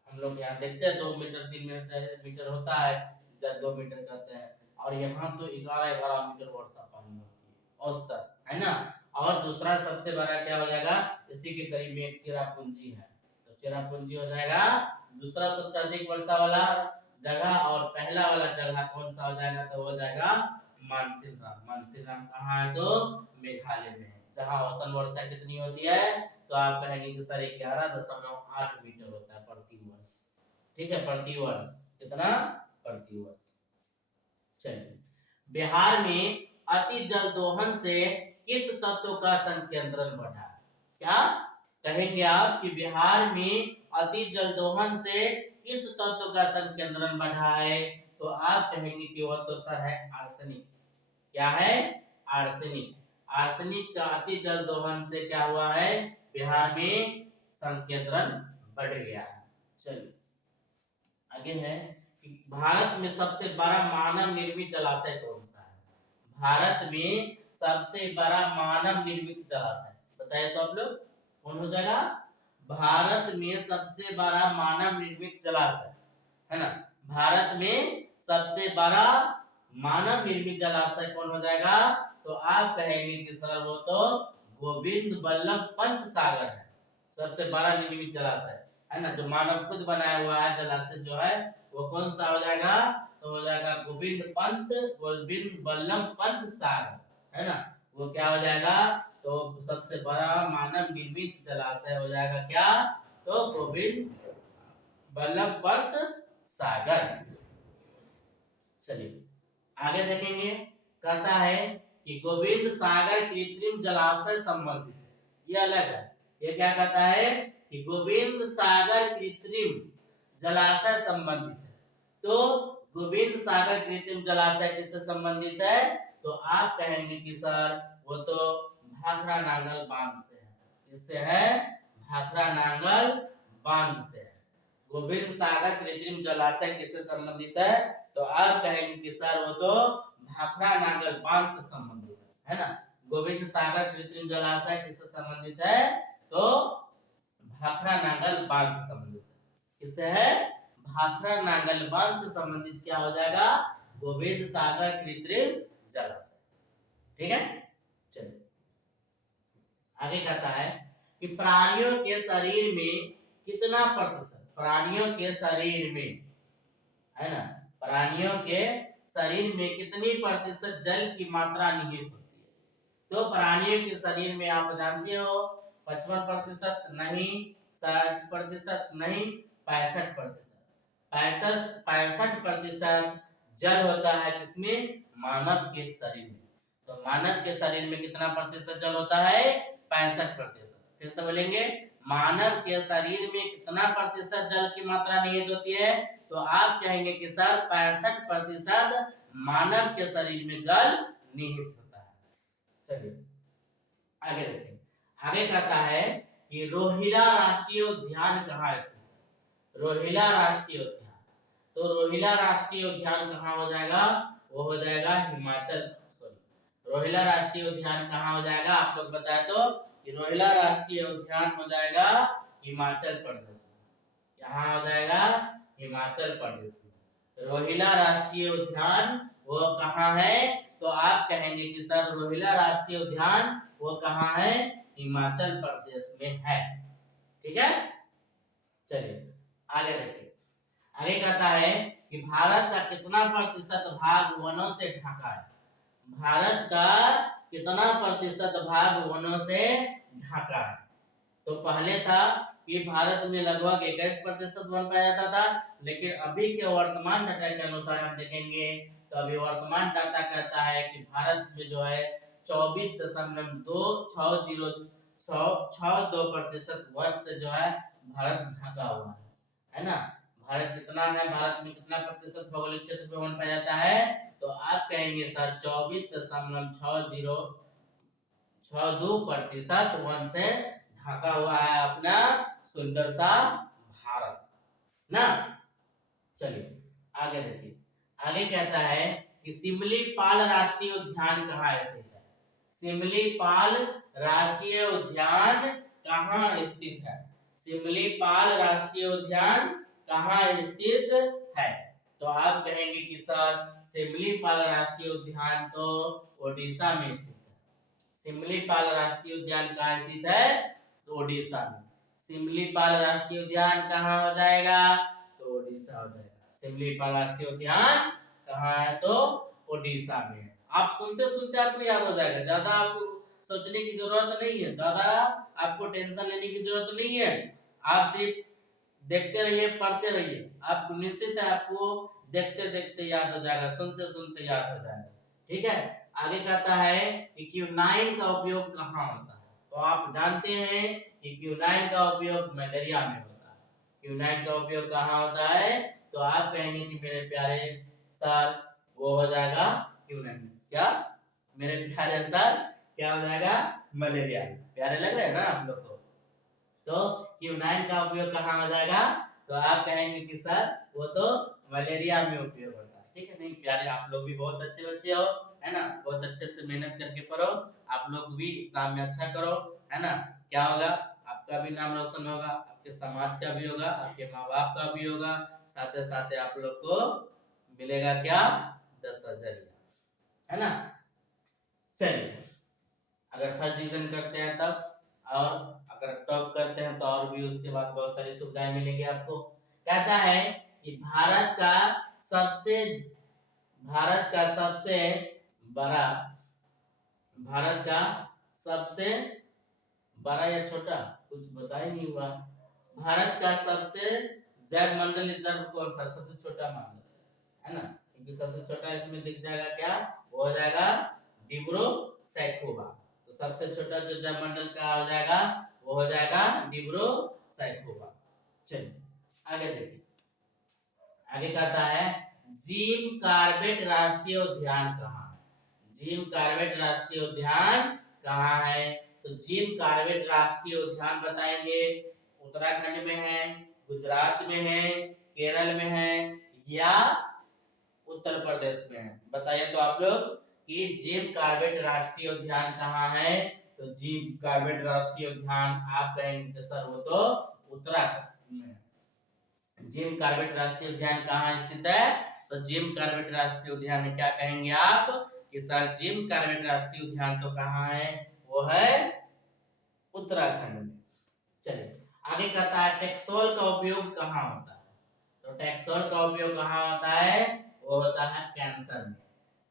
हम लोग यहाँ देखते हैं 2 मीटर 3 मीटर होता है, जब 2 मीटर कहते हैं, और यहाँ तो 11 मीटर वर्षा पानी होती है औसत, है ना। और दूसरा सबसे बड़ा क्या हो जाएगा, इसी के करीब में एक चेरापूंजी है, तो चेरापूंजी हो जाएगा दूसरा सबसे अधिक वर्षा वाला जगह। और पहला वाला जगह कौन सा हो जाएगा, तो हो जाएगा मानसीनराम। मानसीनराम कहाँ है, तो मेघालय में है, जहाँ औसत वर्षा कितनी होती है, तो आप कहेंगे कि सर 11.8 मीटर होता है प्रति वर्ष। ठीक है, प्रति वर्ष कितना, प्रति वर्ष। चलिए, बिहार में अति जल दोहन से किस तत्व का संकेंद्रण बढ़ा? क्या कहेंगे आप कि बिहार में अति जल दोहन से किस तत्व का संकेंद्रण बढ़ा है, तो आप कहेंगे कि वह तो सर है आर्सेनिक। क्या है, आर्सेनिक। आर्सेनिक का अति जल दोहन से क्या हुआ है, बिहार में संकेंद्रण बढ़ गया है। चलिए आगे है कि भारत में सबसे बड़ा मानव निर्मित जलाशय कौन सा है? भारत में सबसे बड़ा मानव निर्मित जलाशय बताइए तो आप लोग, कौन हो जाएगा? भारत में सबसे बड़ा मानव निर्मित जलाशय, है ना। भारत में सबसे बड़ा मानव निर्मित जलाशय कौन हो जाएगा, तो आप कहेंगे कि सर वो तो गोविंद बल्लभ पंत सागर है, सबसे बड़ा निर्मित जलाशय, है ना। जो मानव खुद बनाया हुआ है जलाशय जो है वो कौन सा हो जाएगा, तो हो जाएगा गोविंद बल्लभ पंत सागर, है ना। वो क्या हो जाएगा, तो सबसे बड़ा मानव निर्मित जलाशय हो जाएगा क्या, तो गोविंद बल्लभ पंत सागर। चलिए आगे देखेंगे, कहता है कि गोविंद सागर कृत्रिम जलाशय संबंधित है, ये अलग है। ये क्या कहता है कि गोविंद सागर कृत्रिम जलाशय संबंधित है। तो गोविंद सागर कृत्रिम जलाशय किससे संबंधित है, तो आप कहेंगे कि सर वो तो भाखरा नांगल बांध से है। किससे है, भाखरा नांगल बांध से है। गोविंद सागर कृत्रिम जलाशय किससे संबंधित है, तो आप कहेंगे कि सर वो तो भाखरा नांगल बांध से संबंधित है ना। गोविंद सागर कृत्रिम जलाशय किससे संबंधित है, तो भाखरा नांगल बांध से संबंधित है। किससे है, भाखरा नांगल बांध से संबंधित क्या हो जाएगा, गोविंद सागर कृत्रिम जलाशय। ठीक है, चलिए आगे कहता है कि प्राणियों के शरीर में कितना प्रतिशत, प्राणियों के शरीर में, है ना, प्राणियों के शरीर में कितनी प्रतिशत जल की मात्रा निहित होती है? तो प्राणियों के शरीर में आप जानते हो 55% नहीं, 60% नहीं, 65%, 65% जल होता है किसमें, मानव के शरीर में। तो मानव के शरीर में कितना प्रतिशत जल होता है, 65%। फिर से बोलेंगे, मानव के शरीर में कितना प्रतिशत जल की मात्रा निहित होती है, तो आप कहेंगे कि सर 65% मानव के शरीर में जल निहित होता है। चलिए आगे देखें, आगे कहता है कि रोहिला राष्ट्रीय उद्यान कहाँ है? रोहिला राष्ट्रीय उद्यान, तो रोहिला राष्ट्रीय उद्यान कहाँ हो जाएगा, वो हो जाएगा हिमाचल, सॉरी रोहिला राष्ट्रीय उद्यान कहाँ हो जाएगा, आप लोग बताए तो कि रोहिला राष्ट्रीय उद्यान हो जाएगा हिमाचल प्रदेश में। यहाँ हो जाएगा हिमाचल प्रदेश में। रोहिला राष्ट्रीय उद्यान वो कहाँ है, तो आप कहेंगे कि सर रोहिला राष्ट्रीय उद्यान वो कहाँ है, हिमाचल प्रदेश में है। ठीक है, चलिए आगे देखिए, आगे कहता है कि भारत का कितना प्रतिशत भाग वनों से ढका है? भारत का कितना प्रतिशत भाग वनों से ढका है? तो पहले था कि भारत में लगभग 21% वन पाया जाता था, लेकिन अभी के वर्तमान डाटा के अनुसार हम देखेंगे तो अभी वर्तमान डाटा कहता है कि भारत में जो है 24.262% वन से जो है भारत ढका हुआ है ना। भारत कितना है, भारत में कितना प्रतिशत भौगोलिक क्षेत्र पे वन पाया जाता है, तो आप कहेंगे सर 24.62% वन से ढका हुआ है अपना सुंदर सा भारत ना। चलिए आगे देखिए, आगे कहता है कि सिमलीपाल राष्ट्रीय उद्यान कहाँ स्थित है। सिमलीपाल राष्ट्रीय उद्यान कहाँ स्थित है, सिमलीपाल राष्ट्रीय उद्यान कहाँ स्थित है, तो आप कहेंगे कि सर सिमलीपाल राष्ट्रीय उद्यान तो ओडिशा में स्थित है। सिमलीपाल राष्ट्रीय उद्यान कहाँ स्थित है, तो ओडिशा में। सिमलीपाल राष्ट्रीय उद्यान कहाँ हो जाएगा, तो ओडिशा हो जाएगा। सिमलीपाल राष्ट्रीय उद्यान कहाँ है, तो ओडिशा में। आप सुनते सुनते आपको याद हो जाएगा, ज्यादा आपको सोचने की जरूरत नहीं है, ज्यादा आपको टेंशन लेने की जरूरत नहीं है। आप सिर्फ देखते रहिए, पढ़ते रहिए, आपको निश्चित है आपको देखते देखते याद हो जाएगा, सुनते सुनते याद हो जाएगा। ठीक है, आगे कहता है कि क्यूनाइन का उपयोग कहाँ होता है, तो आप जानते हैं कि क्यूनाइन का उपयोग मलेरिया में होता है। क्यूनाइन का उपयोग कहाँ होता है, तो आप कहेंगे कि मेरे प्यारे सर वो हो जाएगा क्यूनाइन, क्या मेरे प्यारे सर क्या हो जाएगा, मलेरिया। प्यारे लग रहे हैं ना आप लोग को, तो क्यूनाइन का उपयोग कहाँ हो जाएगा, तो आप कहेंगे कि सर वो तो मलेरिया में उपयोग होता है। ठीक है, नहीं प्यारे आप लोग भी बहुत अच्छे बच्चे हो, है ना, बहुत अच्छे से मेहनत करके पढ़ो, आप लोग भी एग्जाम में अच्छा करो, है ना। क्या होगा, आपका भी नाम रोशन होगा, आपके समाज का भी होगा, आपके माँ बाप का भी होगा, साथ साथ आप लोग को मिलेगा क्या, 10,000, है ना। चलिए, अगर फर्स्ट डिवीजन करते हैं तब, और अगर टॉप करते हैं तो और भी उसके बाद बहुत सारी सुविधाएं मिलेंगी आपको। कहता है कि भारत का सबसे बड़ा, भारत का सबसे बड़ा या छोटा, कुछ बता ही नहीं हुआ। भारत का सबसे जैव मंडल रिजर्व कौन सा, सबसे छोटा मंडल, है ना, क्योंकि सबसे छोटा इसमें दिख जाएगा क्या, वो हो जाएगा डिब्रू सैखोवा। तो सबसे छोटा जो जैव मंडल का हो जाएगा वो हो जाएगा डिब्रू सैखोवा। चलिए आगे देखिए, आगे कहता है जिम कॉर्बेट राष्ट्रीय उद्यान कहाँ है। जिम कॉर्बेट राष्ट्रीय उद्यान कहाँ है, तो जिम कॉर्बेट राष्ट्रीय उद्यान बताएंगे उत्तराखंड में है, गुजरात में है, केरल में है या उत्तर प्रदेश में है। बताइए तो आप लोग कि जिम कॉर्बेट राष्ट्रीय उद्यान कहाँ है, तो जिम कॉर्बेट राष्ट्रीय उद्यान आप कहेंगे सर वो तो उत्तराखंड में है। जिम कॉर्बेट राष्ट्रीय उद्यान कहाँ स्थित है, तो जिम कॉर्बेट राष्ट्रीय उद्यान में क्या कहेंगे आप कि सर जिम कॉर्बेट राष्ट्रीय उद्यान तो कहाँ है, वो है उत्तराखंड में। चलिए आगे कहता है टेक्सोल का उपयोग कहाँ होता है, तो टेक्सोल का उपयोग कहाँ होता है, वो होता है कैंसर में।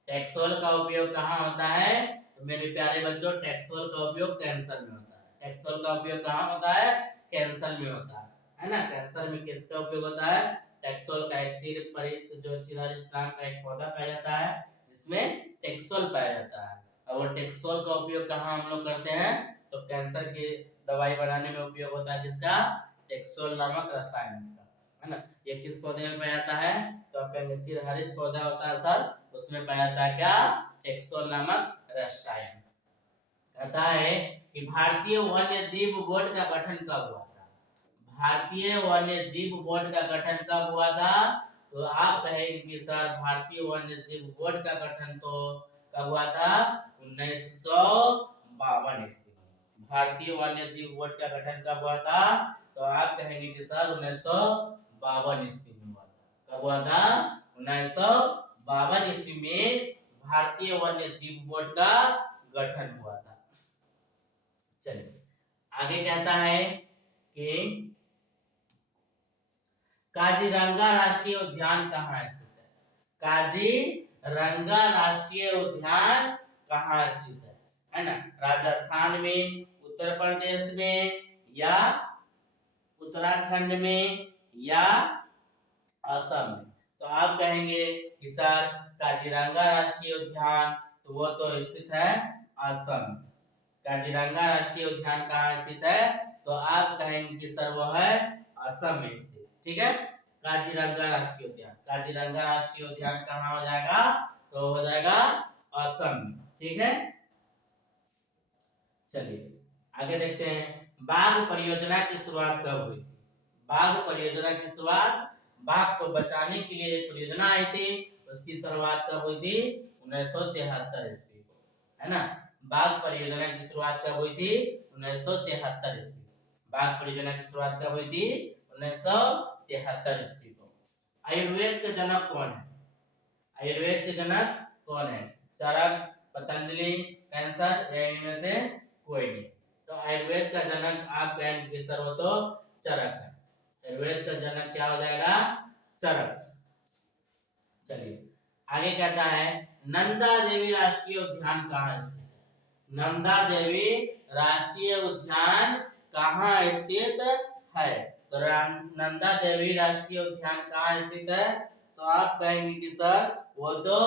टेक्सोल का उपयोग कहाँ होता है, तो मेरे प्यारे बच्चों टेक्सोल का उपयोग कैंसर में होता है। टेक्सोल का उपयोग कहाँ होता है, कैंसर में होता है ना। कैंसर में किसका उपयोग होता है, टेक्सोल का एक चिरहरित नाम का एक पौधा पाया जाता है जिसमें टेक्सोल पाया जाता है, और वो टेक्सोल का उपयोग कहाँ हम लोग करते हैं, तो कैंसर की दवाई बनाने में उपयोग होता है किसका, टेक्सोल नामक रसायन का, है ना। ये किस पौधे में पाया जाता है, तो आप कहेंगे चिरहरित पौधा होता है सर, उसमें पाया जाता है क्या, टेक्सोल नामक रसायन। कहता है कि भारतीय वन्य जीव बोर्ड का गठन कब हुआ था। भारतीय वन्य जीव बोर्ड का गठन कब हुआ था, तो आप कहेंगे कि सर भारतीय वन्य जीव बोर्ड का गठन तो कब हुआ था, 1952 ईस्वी में। भारतीय वन्य जीव बोर्ड का गठन कब हुआ था, तो आप कहेंगे कि सर 1952 ईस्वी में हुआ था। कब हुआ था, 1952 ईस्वी में भारतीय वन्य जीव बोर्ड का गठन हुआ था। चलिए आगे कहता है कि काजीरंगा राष्ट्रीय उद्यान कहाँ स्थित है। काजीरंगा राष्ट्रीय उद्यान कहाँ स्थित है ना, राजस्थान में, उत्तर प्रदेश में या उत्तराखंड में या असम में। तो आप कहेंगे कि सर काजीरंगा राष्ट्रीय उद्यान, तो वो तो स्थित है असम। काजीरंगा राष्ट्रीय उद्यान कहाँ स्थित है, तो आप कहेंगे कि सर वो है असम में स्थित। ठीक है, काजीरंगा राष्ट्रीय उद्यान, काजीरंगा राष्ट्रीय उद्यान कहाँ हो जाएगा, तो हो जाएगा असम में। ठीक है, चलिए आगे देखते हैं। बाघ परियोजना की शुरुआत कब हुई? बाघ परियोजना की शुरुआत, बाघ को बचाने के लिए एक परियोजना आई थी, उसकी शुरुआत कब हुई थी? 1973 ईस्वी को, है ना। बाघ परियोजना की शुरुआत कब हुई थी? 1973 ईस्वी। बाघ परियोजना की शुरुआत कब हुई थी? 1973 ईस्वी को। आयुर्वेद के जनक कौन है? आयुर्वेद के जनक कौन है? चरक, पतंजलि, कैंसर, या इनमें से कोई नहीं? तो आयुर्वेद का जनक आप कहेंगे सर वो तो चरक है। आयुर्वेद का जनक क्या हो जाएगा? चरक। चलिए आगे कहता है नंदा देवी राष्ट्रीय उद्यान कहाँ स्थित है? नंदा देवी राष्ट्रीय उद्यान कहाँ स्थित है? तो नंदा देवी राष्ट्रीय उद्यान कहाँ स्थित है? तो आप कहेंगे कि सर वो तो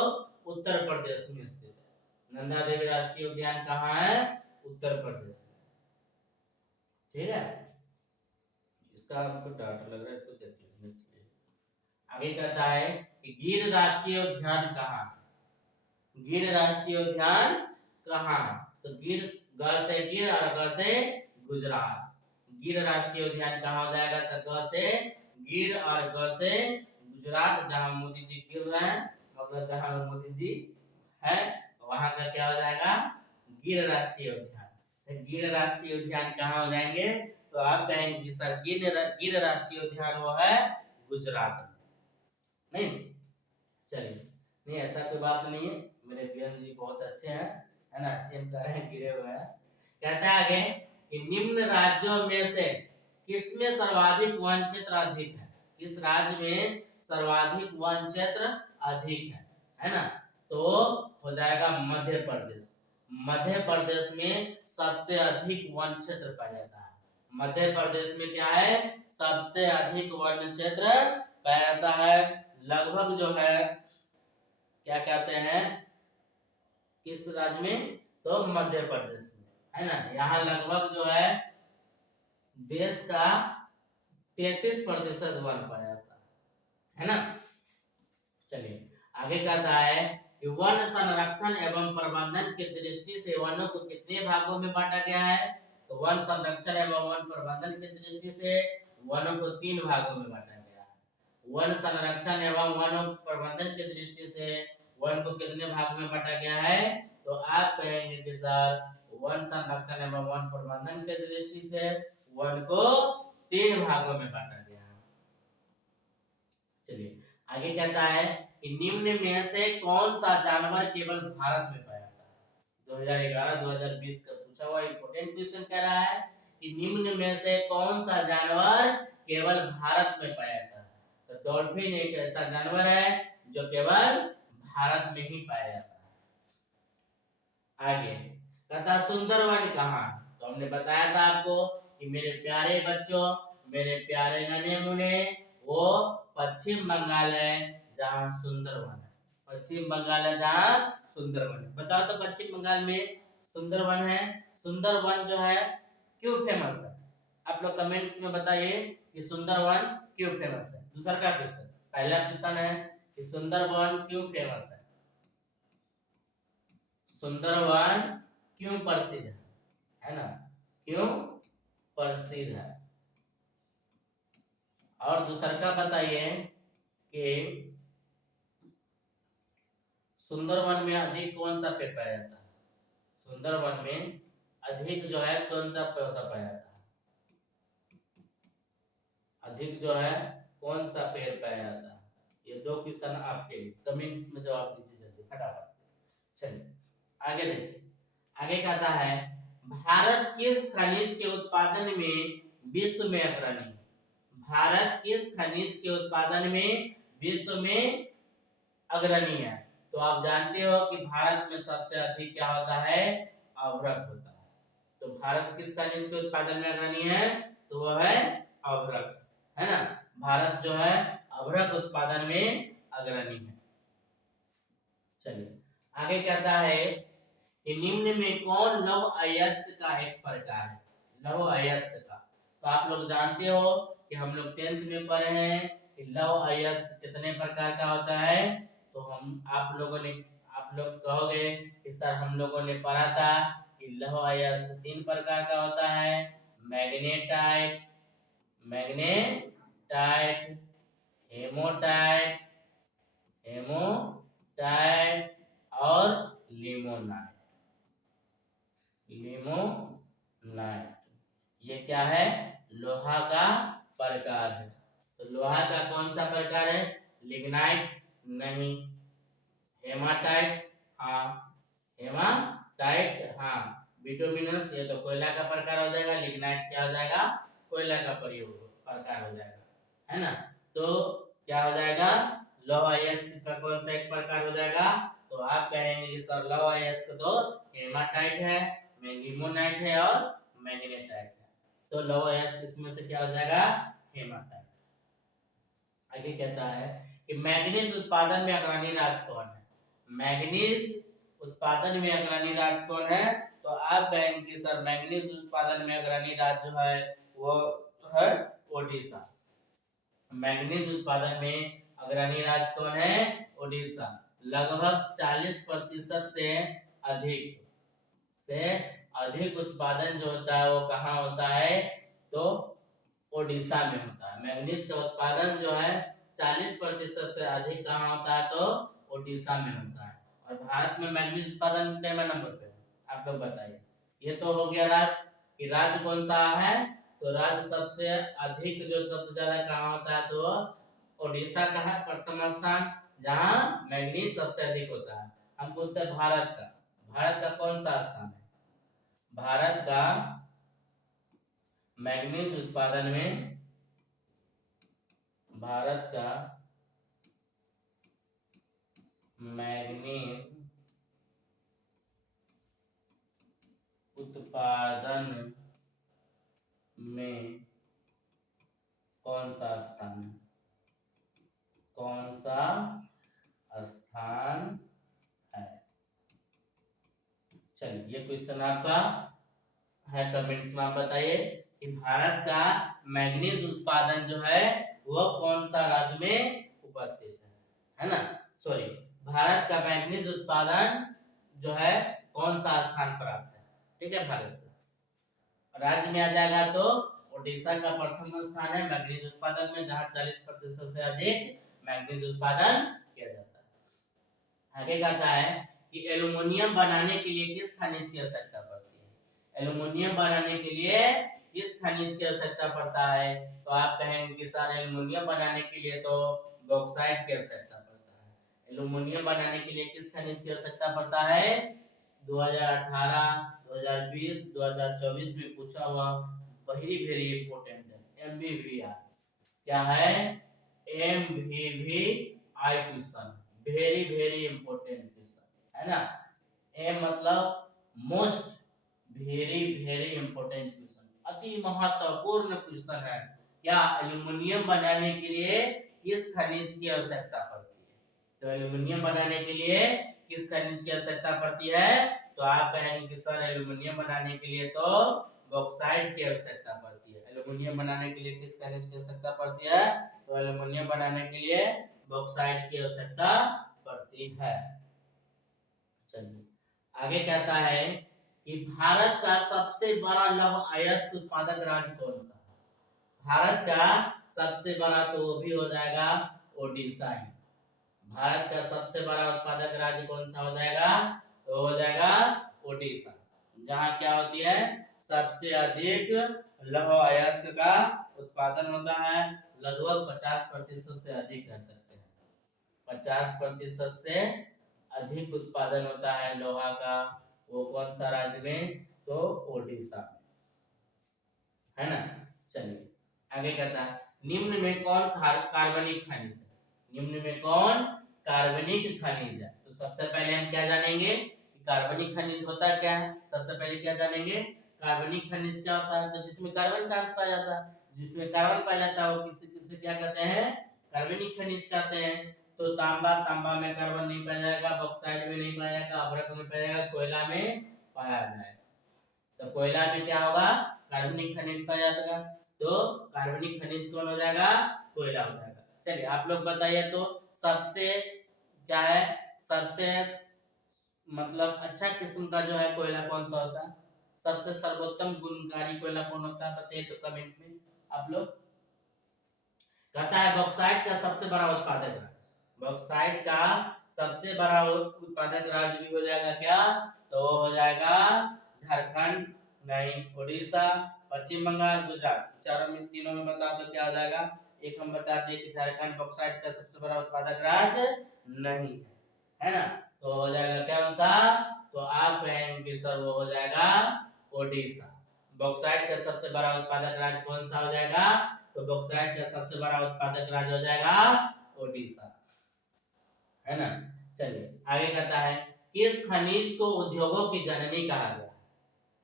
उत्तर प्रदेश में स्थित है। नंदा देवी राष्ट्रीय उद्यान कहाँ है? उत्तर प्रदेश में। ठीक है, इसका आपको डाटा लग रहा है, इसको देख लीजिए। आगे कहता है कि गिर राष्ट्रीय उद्यान कहाँ? गिर राष्ट्रीय उद्यान कहाँ है? तो गिर, ग से गिर और ग से गुजरात। गिर राष्ट्रीय उद्यान कहाँ हो जाएगा? तो ग से गिर और ग से गुजरात, जहाँ मोदी जी गिर रहे हैं, मतलब जहाँ मोदी जी है वहां का क्या हो जाएगा? गिर राष्ट्रीय उद्यान। तो गिर राष्ट्रीय उद्यान कहाँ हो जाएंगे? तो आप कहेंगे सर गिर राष्ट्रीय उद्यान वो है गुजरात में। नहीं, चलिए, नहीं ऐसा कोई बात नहीं है, मेरे पीएम जी बहुत अच्छे हैं, है ना, सीएम कह रहे हैं गिरे हुए हैं। कहता है आगे कि निम्न राज्यों में से किसमें सर्वाधिक वन क्षेत्र अधिक है? किस राज्य में सर्वाधिक वन क्षेत्र अधिक है ना? तो हो जाएगा मध्य प्रदेश। मध्य प्रदेश में सबसे अधिक वन क्षेत्र पाया जाता है। मध्य प्रदेश में क्या है? सबसे अधिक वन क्षेत्र पाया जाता है। लगभग जो है क्या कहते हैं, किस राज्य में? तो मध्य प्रदेश में, है ना। यहाँ लगभग जो है देश का 33% वन पाया जाता है ना। चलिए आगे कहता है कि वन संरक्षण एवं प्रबंधन की दृष्टि से वनों को कितने भागों में बांटा गया है? तो वन संरक्षण एवं वन प्रबंधन की दृष्टि से वनों को 3 भागों में बांटा गया है। वन संरक्षण एवं वन प्रबंधन की दृष्टि से वन को कितने भाग में बांटा गया है? तो आप कहेंगे कि सर वन संरक्षण एवं वन प्रबंधन की दृष्टि से वन को 3 भागों में बांटा गया है। चलिए आगे कहता है कि निम्न में से कौन सा जानवर केवल भारत में पाया जाता है? 2011-2020 का पूछा हुआ इंपॉर्टेंट क्वेश्चन कह रहा है कि निम्न में से कौन सा जानवर केवल भारत में पाया जाता है? तो डॉल्फिन एक ऐसा जानवर है जो केवल भारत में ही पाया जाता है। आगे कहता सुंदरवन कहाँ? तो हमने बताया था आपको कि मेरे प्यारे बच्चों, मेरे प्यारे नन्हे मुन्ने, वो पश्चिम बंगाल है जहाँ सुंदरवन है। पश्चिम बंगाल है जहाँ सुंदरवन है। बताओ तो पश्चिम बंगाल में सुंदरवन है। सुंदरवन जो है क्यों फेमस है? आप लोग कमेंट्स में बताइए कि सुंदरवन क्यों फेमस है। दूसरा का क्वेश्चन, पहला क्वेश्चन है कि सुंदरवन क्यों फेमस है? सुंदरवन क्यों प्रसिद्ध है ना? क्यों प्रसिद्ध है? और दूसरा का बताइए कि सुंदरवन में अधिक कौन सा पेड़ पाया जाता है? सुंदरवन में अधिक जो है कौन सा पौधा पाया जाता है? अधिक जो है कौन सा पेड़ पाया जाता है? ये 2 क्वेश्चन आपके कमेंट्स में जवाब दीजिए जल्दी फटाफट। चलिए आगे देखिए, आगे कहता है भारत किस खनिज के उत्पादन में विश्व में अग्रणी है? भारत किस खनिज के उत्पादन में विश्व में अग्रणी है? तो आप जानते हो कि भारत में सबसे अधिक क्या होता है? अवरक होता है। तो भारत किस खनिज के उत्पादन में अग्रणी है? तो वह है अभ्रक, है ना। भारत जो है अभ्रक उत्पादन में अग्रणी है। चलिए आगे कहता है कि निम्न में कौन लौह अयस्क का एक प्रकार है? लौह अयस्क का तो आप लोग जानते हो कि हम लोग 10th में पढ़े हैं कि लौह अयस्क कितने प्रकार का होता है। तो आप लोग कहोगे कि सर हम लोगों ने पढ़ा था कि लौह अयस्क 3 प्रकार का होता है, मैग्नेटाइट, हेमोटाइट और लिमोनाइट। ये क्या है? लोहा का प्रकार है। तो लोहा का कौन सा प्रकार है? लिग्नाइट नहीं, हेमाटाइट हाँ, बिटुमिनस ये तो कोयला का प्रकार हो जाएगा, लिग्नाइट क्या हो जाएगा? कोयला का प्रकार हो जाएगा, है ना। तो क्या हो जाएगा? लौह अयस्क का कौन सा एक प्रकार हो जाएगा? तो आप कहेंगे कि सर लौह अयस्क तो हेमाटाइट है, लिमोनाइट है और मैग्नेटाइट है। तो लौह अयस्क इसमें से क्या हो जाएगा? हेमाटाइट। आगे कहता है कि मैग्नीज उत्पादन में अग्रणी राज्य कौन है? मैग्नीज उत्पादन में अग्रणी राज्य कौन है? तो आप कहेंगे कि सर मैग्नीज उत्पादन में अग्रणी राज्य जो है वो है ओडिशा। मैग्नीज उत्पादन में अग्रणी राज्य कौन है? ओडिशा। लगभग 40% से अधिक उत्पादन जो होता है वो कहाँ होता है? तो ओडिशा में होता है। मैग्नीज का उत्पादन जो है 40% से अधिक कहाँ होता है? तो ओडिशा में होता है। और भारत में मैग्नीज उत्पादन कितने नंबर पे है? आप लोग बताइए। ये तो हो गया राज्य कि राज्य कौन सा है? तो राज्य सबसे ज्यादा कहाँ होता है? तो ओडिशा का है प्रथम स्थान, जहाँ मैग्नीज सबसे अधिक होता है। हम पूछते हैं भारत का कौन सा स्थान है? भारत का मैग्नीज उत्पादन में मैग्नीज उत्पादन में कौन सा स्थान है? चलिए ये क्वेश्चन आपका है, कमेंट्स में आप बताइए कि भारत का मैग्नीज उत्पादन जो है वो कौन सा राज्य में उपस्थित है ना। सॉरी, भारत का मैग्नीज उत्पादन जो है कौन सा स्थान प्राप्त है? ठीक है, भारत का राज्य में आ जाएगा तो ओडिशा का प्रथम स्थान है मैग्नीज उत्पादन में, जहां 40% से अधिक मैग्नीज उत्पादन किया जाता है। आगे कहता है कि एल्युमिनियम बनाने के लिए किस खनिज की आवश्यकता पड़ती है? एल्युमिनियम बनाने के लिए किस खनिज की आवश्यकता पड़ता है? तो आप कहेंगे कि सर एल्युमिनियम बनाने के लिए तो बॉक्साइट की आवश्यकता पड़ता है। एल्युमिनियम बनाने के लिए किस खनिज की आवश्यकता पड़ता है? 2018, 2020, 2024 में पूछा हुआ वेरी इंपॉर्टेंट है, MVVR क्या है? MVVI question, very important question है ना। ए मतलब मोस्ट वेरी इंपॉर्टेंट क्वेश्चन, अति महत्वपूर्ण क्वेश्चन है। क्या एल्युमिनियम बनाने के लिए किस खनिज की आवश्यकता पड़ती है? तो एल्युमिनियम बनाने के लिए किस खनिज की आवश्यकता पड़ती है? तो आप कहेंगे कि सर एल्युमिनियम बनाने के लिए तो बॉक्साइट की आवश्यकता पड़ती है। एल्युमिनियम बनाने के लिए किस खनिज की आवश्यकता पड़ती है? तो एल्युमिनियम बनाने के लिए बॉक्साइट की आवश्यकता पड़ती है। चलिए आगे कहता है कि भारत का सबसे बड़ा लौह अयस्क उत्पादक राज्य कौन सा है? भारत का सबसे बड़ा तो वो भी हो जाएगा ओडिशा ही। भारत का सबसे बड़ा उत्पादक राज्य कौन सा हो जाएगा? तो हो जाएगा ओडिशा, जहाँ क्या होती है? सबसे अधिक लौह अयस्क का उत्पादन होता है। लगभग 50% से अधिक कह सकते हैं, 50% से अधिक उत्पादन होता है लोहा का। वो कौन सा राज्य में? तो ओडिशा में, है ना। चलिए आगे कहता है निम्न में कौन कार्बनिक खनिज है? निम्न में कौन कार्बनिक खनिज है? तो सबसे पहले हम क्या जानेंगे कि कार्बनिक खनिज होता क्या है? सबसे पहले क्या जानेंगे? कार्बनिक खनिज क्या होता है? तो जिसमें कार्बन का अंश पाया जाता है, जिसमें कार्बन पाया जाता है वो किसे किसे क्या कहते हैं? कार्बनिक खनिज कहते हैं। तो तांबा, तांबा में कार्बन नहीं पाया जाएगा, बॉक्साइट में नहीं पाया जाएगा, अभ्रक में पाया जाएगा, कोयला में पाया जाएगा। तो कोयला में क्या होगा? कार्बनिक खनिज पाया जाएगा। तो कार्बनिक खनिज कौन हो जाएगा? कोयला हो जाएगा। चलिए आप लोग बताइए तो सबसे क्या है, सबसे मतलब अच्छा किस्म का जो है कोयला कौन सा होता है? सबसे सर्वोत्तम गुणकारी कोयला कौन होता है? बताइए तो कमेंट में आप लोग। कहता है बॉक्साइट का सबसे बड़ा उत्पादक राज्य, बॉक्साइट का सबसे बड़ा उत्पादक राज्य भी हो जाएगा क्या? तो वो हो जाएगा झारखंड, नहीं उड़ीसा, पश्चिम बंगाल, गुजरात। चारों में तीनों में बता दो क्या हो जाएगा? एक हम बता दिए कि झारखंड बॉक्साइट का सबसे बड़ा उत्पादक राज्य नहीं है ना, तो हो जाएगा क्या आंसर? तो आप कहेंगे सर वो हो जाएगा ओडिशा। बॉक्साइट का सबसे बड़ा उत्पादक राज्य कौन सा हो जाएगा? तो बॉक्साइट का सबसे बड़ा उत्पादक राज्य हो जाएगा ओडिशा, है ना। चलिए आगे कहता है किस खनिज को उद्योगों की जननी कहा गया?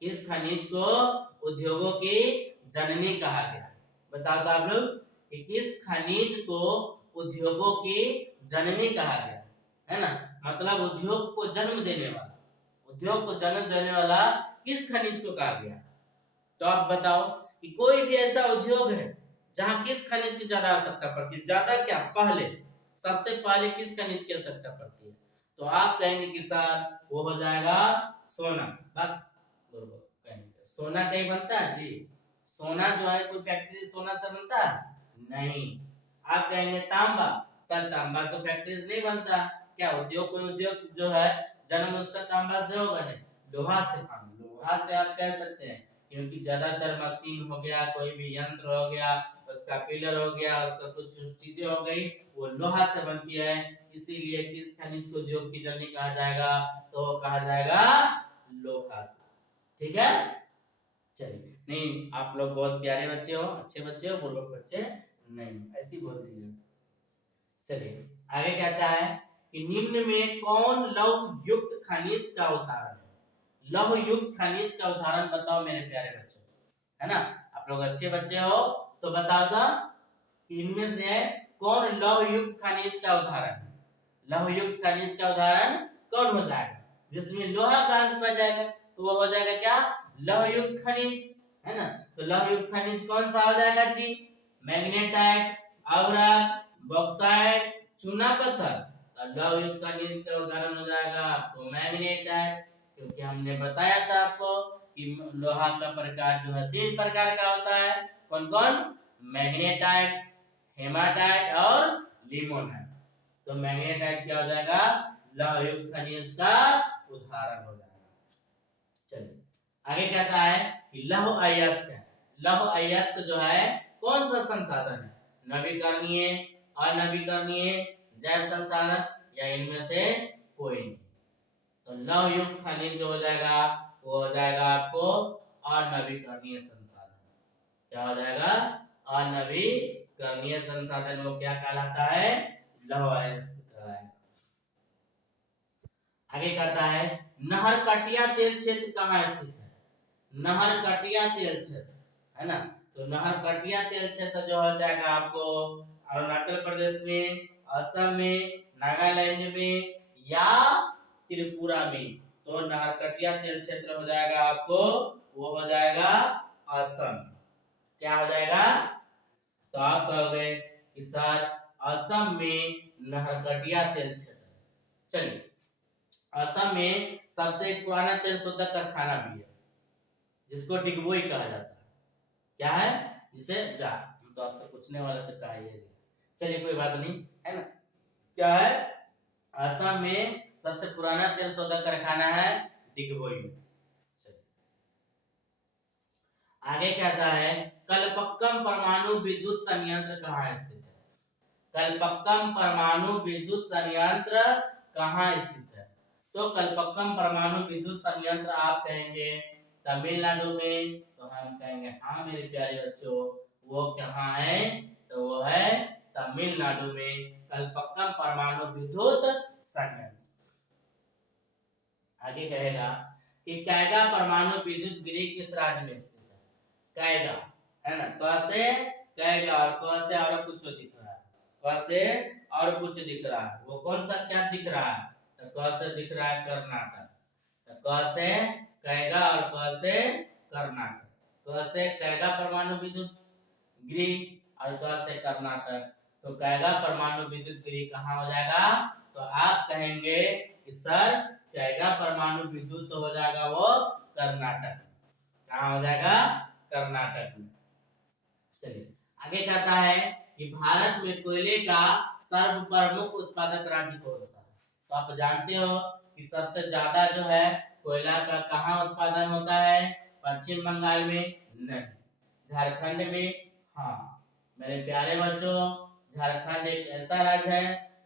किस खनिज को उद्योगों की जननी कहा गया? बताओ तो आप लोग कि किस खनिज को उद्योगों की जननी कहा गया, है ना। मतलब उद्योग को जन्म देने वाला, उद्योग को जन्म देने वाला किस खनिज को कहा गया? तो आप बताओ कि कोई भी ऐसा उद्योग है जहां किस खनिज की ज्यादा आवश्यकता पड़ती है? ज्यादा क्या, पहले सबसे पहले किस खनिज की आवश्यकता पड़ती है? तो आप कहेंगे कि सर वो हो जाएगा सोना। बात बरोबर कहेंगे, सोना कहीं बनता है जी? सोना जो है कोई फैक्ट्री सोना से बनता है? नहीं। आप कहेंगे तांबा, सर तांबा तो फैक्ट्री से नहीं बनता। क्या उद्योग, कोई उद्योग जो है जन्म उसका तांबा से होगा? नहीं, लोहा से। हाँ, लोहा से आप कह सकते हैं, क्योंकि ज्यादातर मशीन हो गया, कोई भी यंत्र हो गया, उसका पिलर हो गया, उसका कुछ चीजें हो गई, वो लोहा से बनती है। इसीलिए किस खनिज को उद्योग की जननी कहा जाएगा? तो कहा जाएगा लोहा। ठीक है, चलिए। नहीं, आप लोग बहुत प्यारे बच्चे हो, अच्छे बच्चे हो, बुरे बच्चे नहीं, ऐसी बोल दीजिए। चलिए आगे कहता है कि निम्न में कौन लौह युक्त खनिज का उदाहरण है? लौह युक्त खनिज का उदाहरण बताओ मेरे प्यारे बच्चों, है ना। आप लोग अच्छे बच्चे हो तो बताओ तो कि इनमें से कौन लौह युक्त खनिज का उदाहरण है? लौह युक्त खनिज का उदाहरण कौन हो जाएगा? जिसमें लोहा का अंश पाया जाएगा तो वो हो जाएगा क्या? लौह युक्त खनिज, है ना। तो लौह युक्त खनिज कौन सा हो जाएगा जी? मैग्नेटाइट, अभ्रक, बॉक्साइट, चूना पत्थर। लौह युक्त खनिज का उदाहरण हो जाएगा तो मैग्नेटाइट, क्योंकि हमने बताया था आपको कि लोहा का प्रकार जो है 3 प्रकार का होता है। कौन कौन? मैग्नेटाइट, हेमाटाइट और लिमोनाइट। तो मैग्नेटाइट क्या हो जाएगा? लौह युक्त खनिज का उदाहरण हो जाएगा। चलिए आगे कहता है कि लौह अयस्क है। लौह अयस्क जो है कौन सा संसाधन है? नवीकरणीय, अनवीकरणीय, जैव संसाधन या इनमें से कोई नहीं। तो लौह युक्त खनिज जो हो जाएगा वो हो जाएगा आपको अनवीकरणीय संसाधन। क्या हो जाएगा? अनवीकरणीय संसाधन। वो क्या कहलाता है? लौह अयस्क कहलाएगा। आगे कहता है नहरकटिया तेल क्षेत्र कहाँ स्थित है? नहरकटिया तेल क्षेत्र, है ना। तो नहरकटिया तेल क्षेत्र जो हो जाएगा आपको अरुणाचल प्रदेश में, असम में, नागालैंड में या त्रिपुरा में। तो नहरकटिया तेल क्षेत्र हो जाएगा आपको, वो हो जाएगा असम। क्या हो जाएगा? तो आप कहोगे कि सर असम में नहरकटिया तेल क्षेत्र। चलिए असम में सबसे पुराना तेल शोधक कारखाना भी है जिसको डिगबोई कहा जाता है। क्या है? जिसे जा तो आपसे पूछने वाला तो कहा ही है। चलिए कोई बात नहीं, है ना। क्या है? असम में सबसे पुराना तेल शोधक कारखाना है डिगबोई में। आगे कहता है कलपक्कम परमाणु विद्युत संयंत्र कहाँ स्थित है? कलपक्कम परमाणु विद्युत संयंत्र कहाँ स्थित है? तो कलपक्कम परमाणु विद्युत संयंत्र आप कहेंगे तमिलनाडु में, तो हम कहेंगे हाँ मेरे प्यारे बच्चों, वो कहाँ है? तो वो है तमिलनाडु में कलपक्कम परमाणु विद्युत संयंत्र। आगे कहेगा कि कैगा परमाणु विद्युत गृह किस राज्य में स्थित है? कैगा, है ना, क से कैगा और क से और कुछ दिख रहा है, क से और कुछ दिख रहा है, वो कौन सा क्या दिख रहा है? तो क से दिख रहा है कर्नाटक, तो क से कैगा और क से कर्नाटक, क से कैगा परमाणु विद्युत गृह और क से कर्नाटक। तो कैगा परमाणु विद्युत गृह कहाँ हो जाएगा? तो आप कहेंगे कि सर कैगा परमाणु विद्युत तो हो जाएगा वो कर्नाटक, कहाँ हो जाएगा? कर्नाटक में। चलिए आगे कहता है कि भारत में कोयले का सर्व प्रमुख उत्पादक राज्य कौन सा है? तो आप जानते हो कि सबसे ज्यादा जो है कोयला का कहाँ उत्पादन होता है? पश्चिम बंगाल में नहीं, झारखंड में। हाँ मेरे प्यारे बच्चों, झारखंड एक ऐसा राज्य है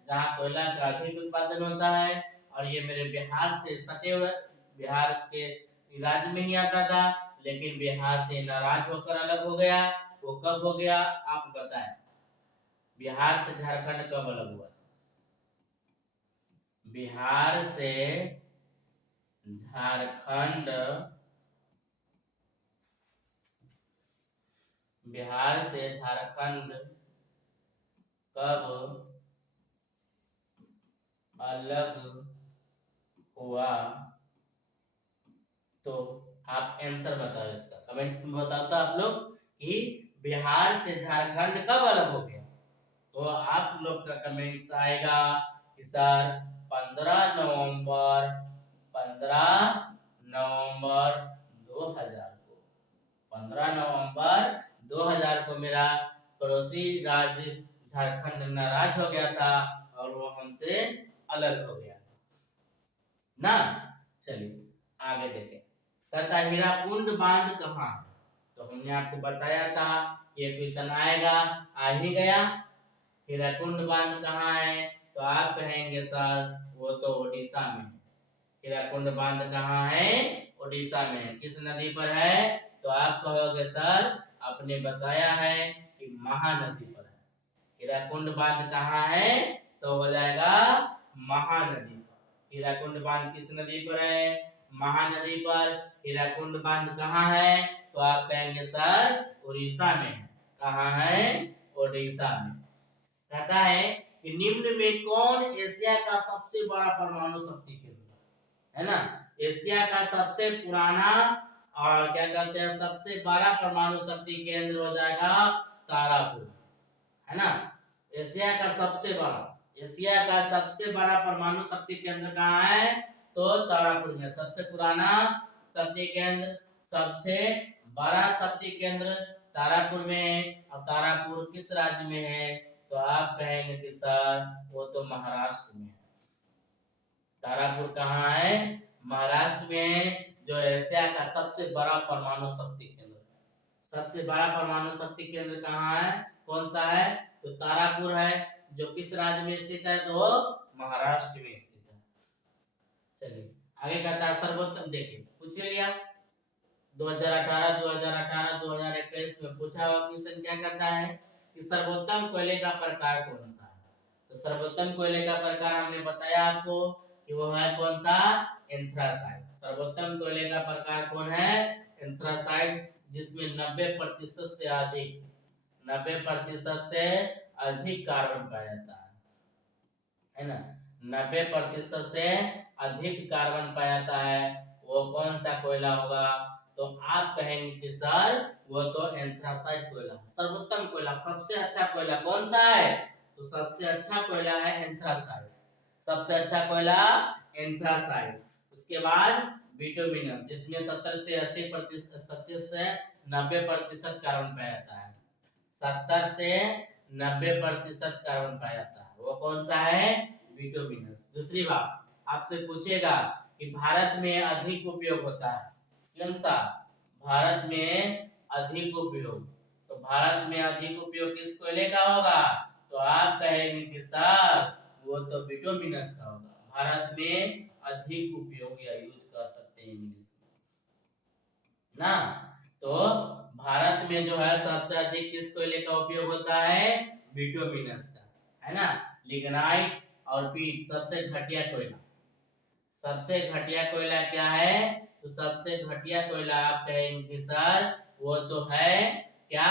जहाँ कोयला का अधिक उत्पादन होता है, और ये मेरे बिहार से सटे हुए, बिहार के राज्य में ही आता था, लेकिन बिहार से नाराज होकर अलग हो गया। वो कब हो गया आप बताएं? बिहार से झारखंड कब अलग हुआ था? बिहार से झारखंड, बिहार से झारखंड कब अलग हुआ? तो आप आंसर बताओ इसका, कमेंट में बताओ तो आप लोग कि बिहार से झारखंड कब अलग हो गया? तो आप लोग का कमेंट्स आएगा कि सर 15 नवंबर 2000 को, 15 नवंबर 2000 को मेरा पड़ोसी राज्य झारखंड नाराज हो गया था और वो हमसे अलग हो गया ना। चलिए आगे देखें, कहता हीराकुंड बांध कहाँ है? तो हमने आपको बताया था ये क्वेश्चन आएगा, आ ही गया। हीराकुंड बांध कहाँ है? तो आप कहेंगे सर वो तो ओडिशा में है। हीराकुंड बांध कहाँ है? ओडिशा में है। किस नदी पर है? तो आप कहोगे सर आपने बताया है कि महानदी पर है। हीराकुंड बांध कहाँ है? तो हो जाएगा महानदी पर। हीराकुंड बांध किस नदी पर है? महानदी पर। हीराकुंड बांध कहाँ है? तो आप कहेंगे सर उड़ीसा में है। कहाँ है? ओडिशा में। कहता है कि निम्न में कौन एशिया का सबसे बड़ा परमाणु शक्ति केंद्र है? ना, एशिया का सबसे पुराना और क्या कहते हैं सबसे बड़ा परमाणु शक्ति केंद्र हो जाएगा तारापुर, है ना। एशिया का सबसे बड़ा, एशिया का सबसे बड़ा परमाणु शक्ति केंद्र कहाँ है? तो तारापुर में। सबसे पुराना शक्ति केंद्र, सबसे बड़ा शक्ति केंद्र तारापुर में है। और तारापुर किस राज्य में है? तो आप कहेंगे कि सर वो तो महाराष्ट्र में है। तारापुर कहाँ है? महाराष्ट्र में, जो एशिया का सबसे बड़ा परमाणु शक्ति केंद्र। सबसे बड़ा परमाणु शक्ति केंद्र कहाँ है? कौन सा है? तो तारापुर है, जो किस राज्य में स्थित है? तो महाराष्ट्र में स्थित है। चलिए आगे कहता है सर्वोत्तम, देखिए पूछ लिया 2018, 2018, 2021 में पूछा हुआ क्वेश्चन क्या कहता है कि सर्वोत्तम कोयले का प्रकार कौन सा है? तो सर्वोत्तम कोयले का प्रकार हमने बताया आपको कि वो है कौन सा? एंथ्रासाइट। सर्वोत्तम कोयले का प्रकार कौन है? एंथ्रासाइट, जिसमें 90% से अधिक, 90% से अधिक कार्बन पाया जाता है ना। 90% से अधिक कार्बन पाया जाता है, वो कौन सा कोयला होगा? तो आप कहेंगे कि सर वो तो एंथ्रासाइट कोयला। सर्वोत्तम कोयला, सबसे अच्छा कोयला कौन सा है? तो सबसे अच्छा कोयला है एंथ्रासाइट। सबसे अच्छा कोयला एंथ्रासाइट। उसके बाद बिटुमिनस, जिसमें 70 से 80%, 70 से 90% कार्बन पाया जाता है। 70 से 90% कार्बन पाया जाता है, वो कौन सा है? बिटुमिनस। दूसरी बात आपसे पूछेगा कि भारत में अधिक उपयोग होता है कौन सा? भारत में अधिक उपयोग, तो भारत में अधिक उपयोग किस कोयले का होगा? तो आप कहेंगे कि सर वो तो बिटुमिनस का होगा। भारत में अधिक उपयोग या यूज कर सकते हैं इंग्लिश में ना। तो भारत में जो है सबसे अधिक किस कोयले का उपयोग होता है? बिटुमिनस का, है ना। लिग्नाइट और पीट सबसे घटिया कोयला। सबसे घटिया कोयला क्या है? तो सबसे घटिया कोयला आप कहेंगे सर वो तो है क्या,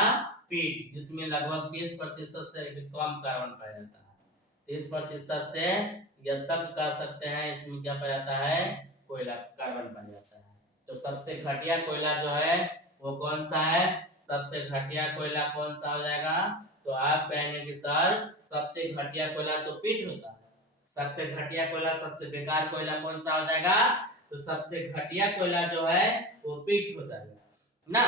पीट, जिसमें लगभग 30% से कम कार्बन पाया जाता है। 30% से यह तक कर सकते हैं, इसमें क्या पाया जाता है, कोयला, कार्बन पाया जाता है। तो सबसे घटिया कोयला जो है वो कौन सा है, सबसे घटिया कोयला कौन सा हो जाएगा, तो आप कहेंगे कि सर सबसे घटिया कोयला तो पीट होता है। सबसे घटिया कोयला, सबसे बेकार कोयला कौन सा हो जाएगा, तो सबसे घटिया कोयला जो है वो पीट हो जाएगा ना।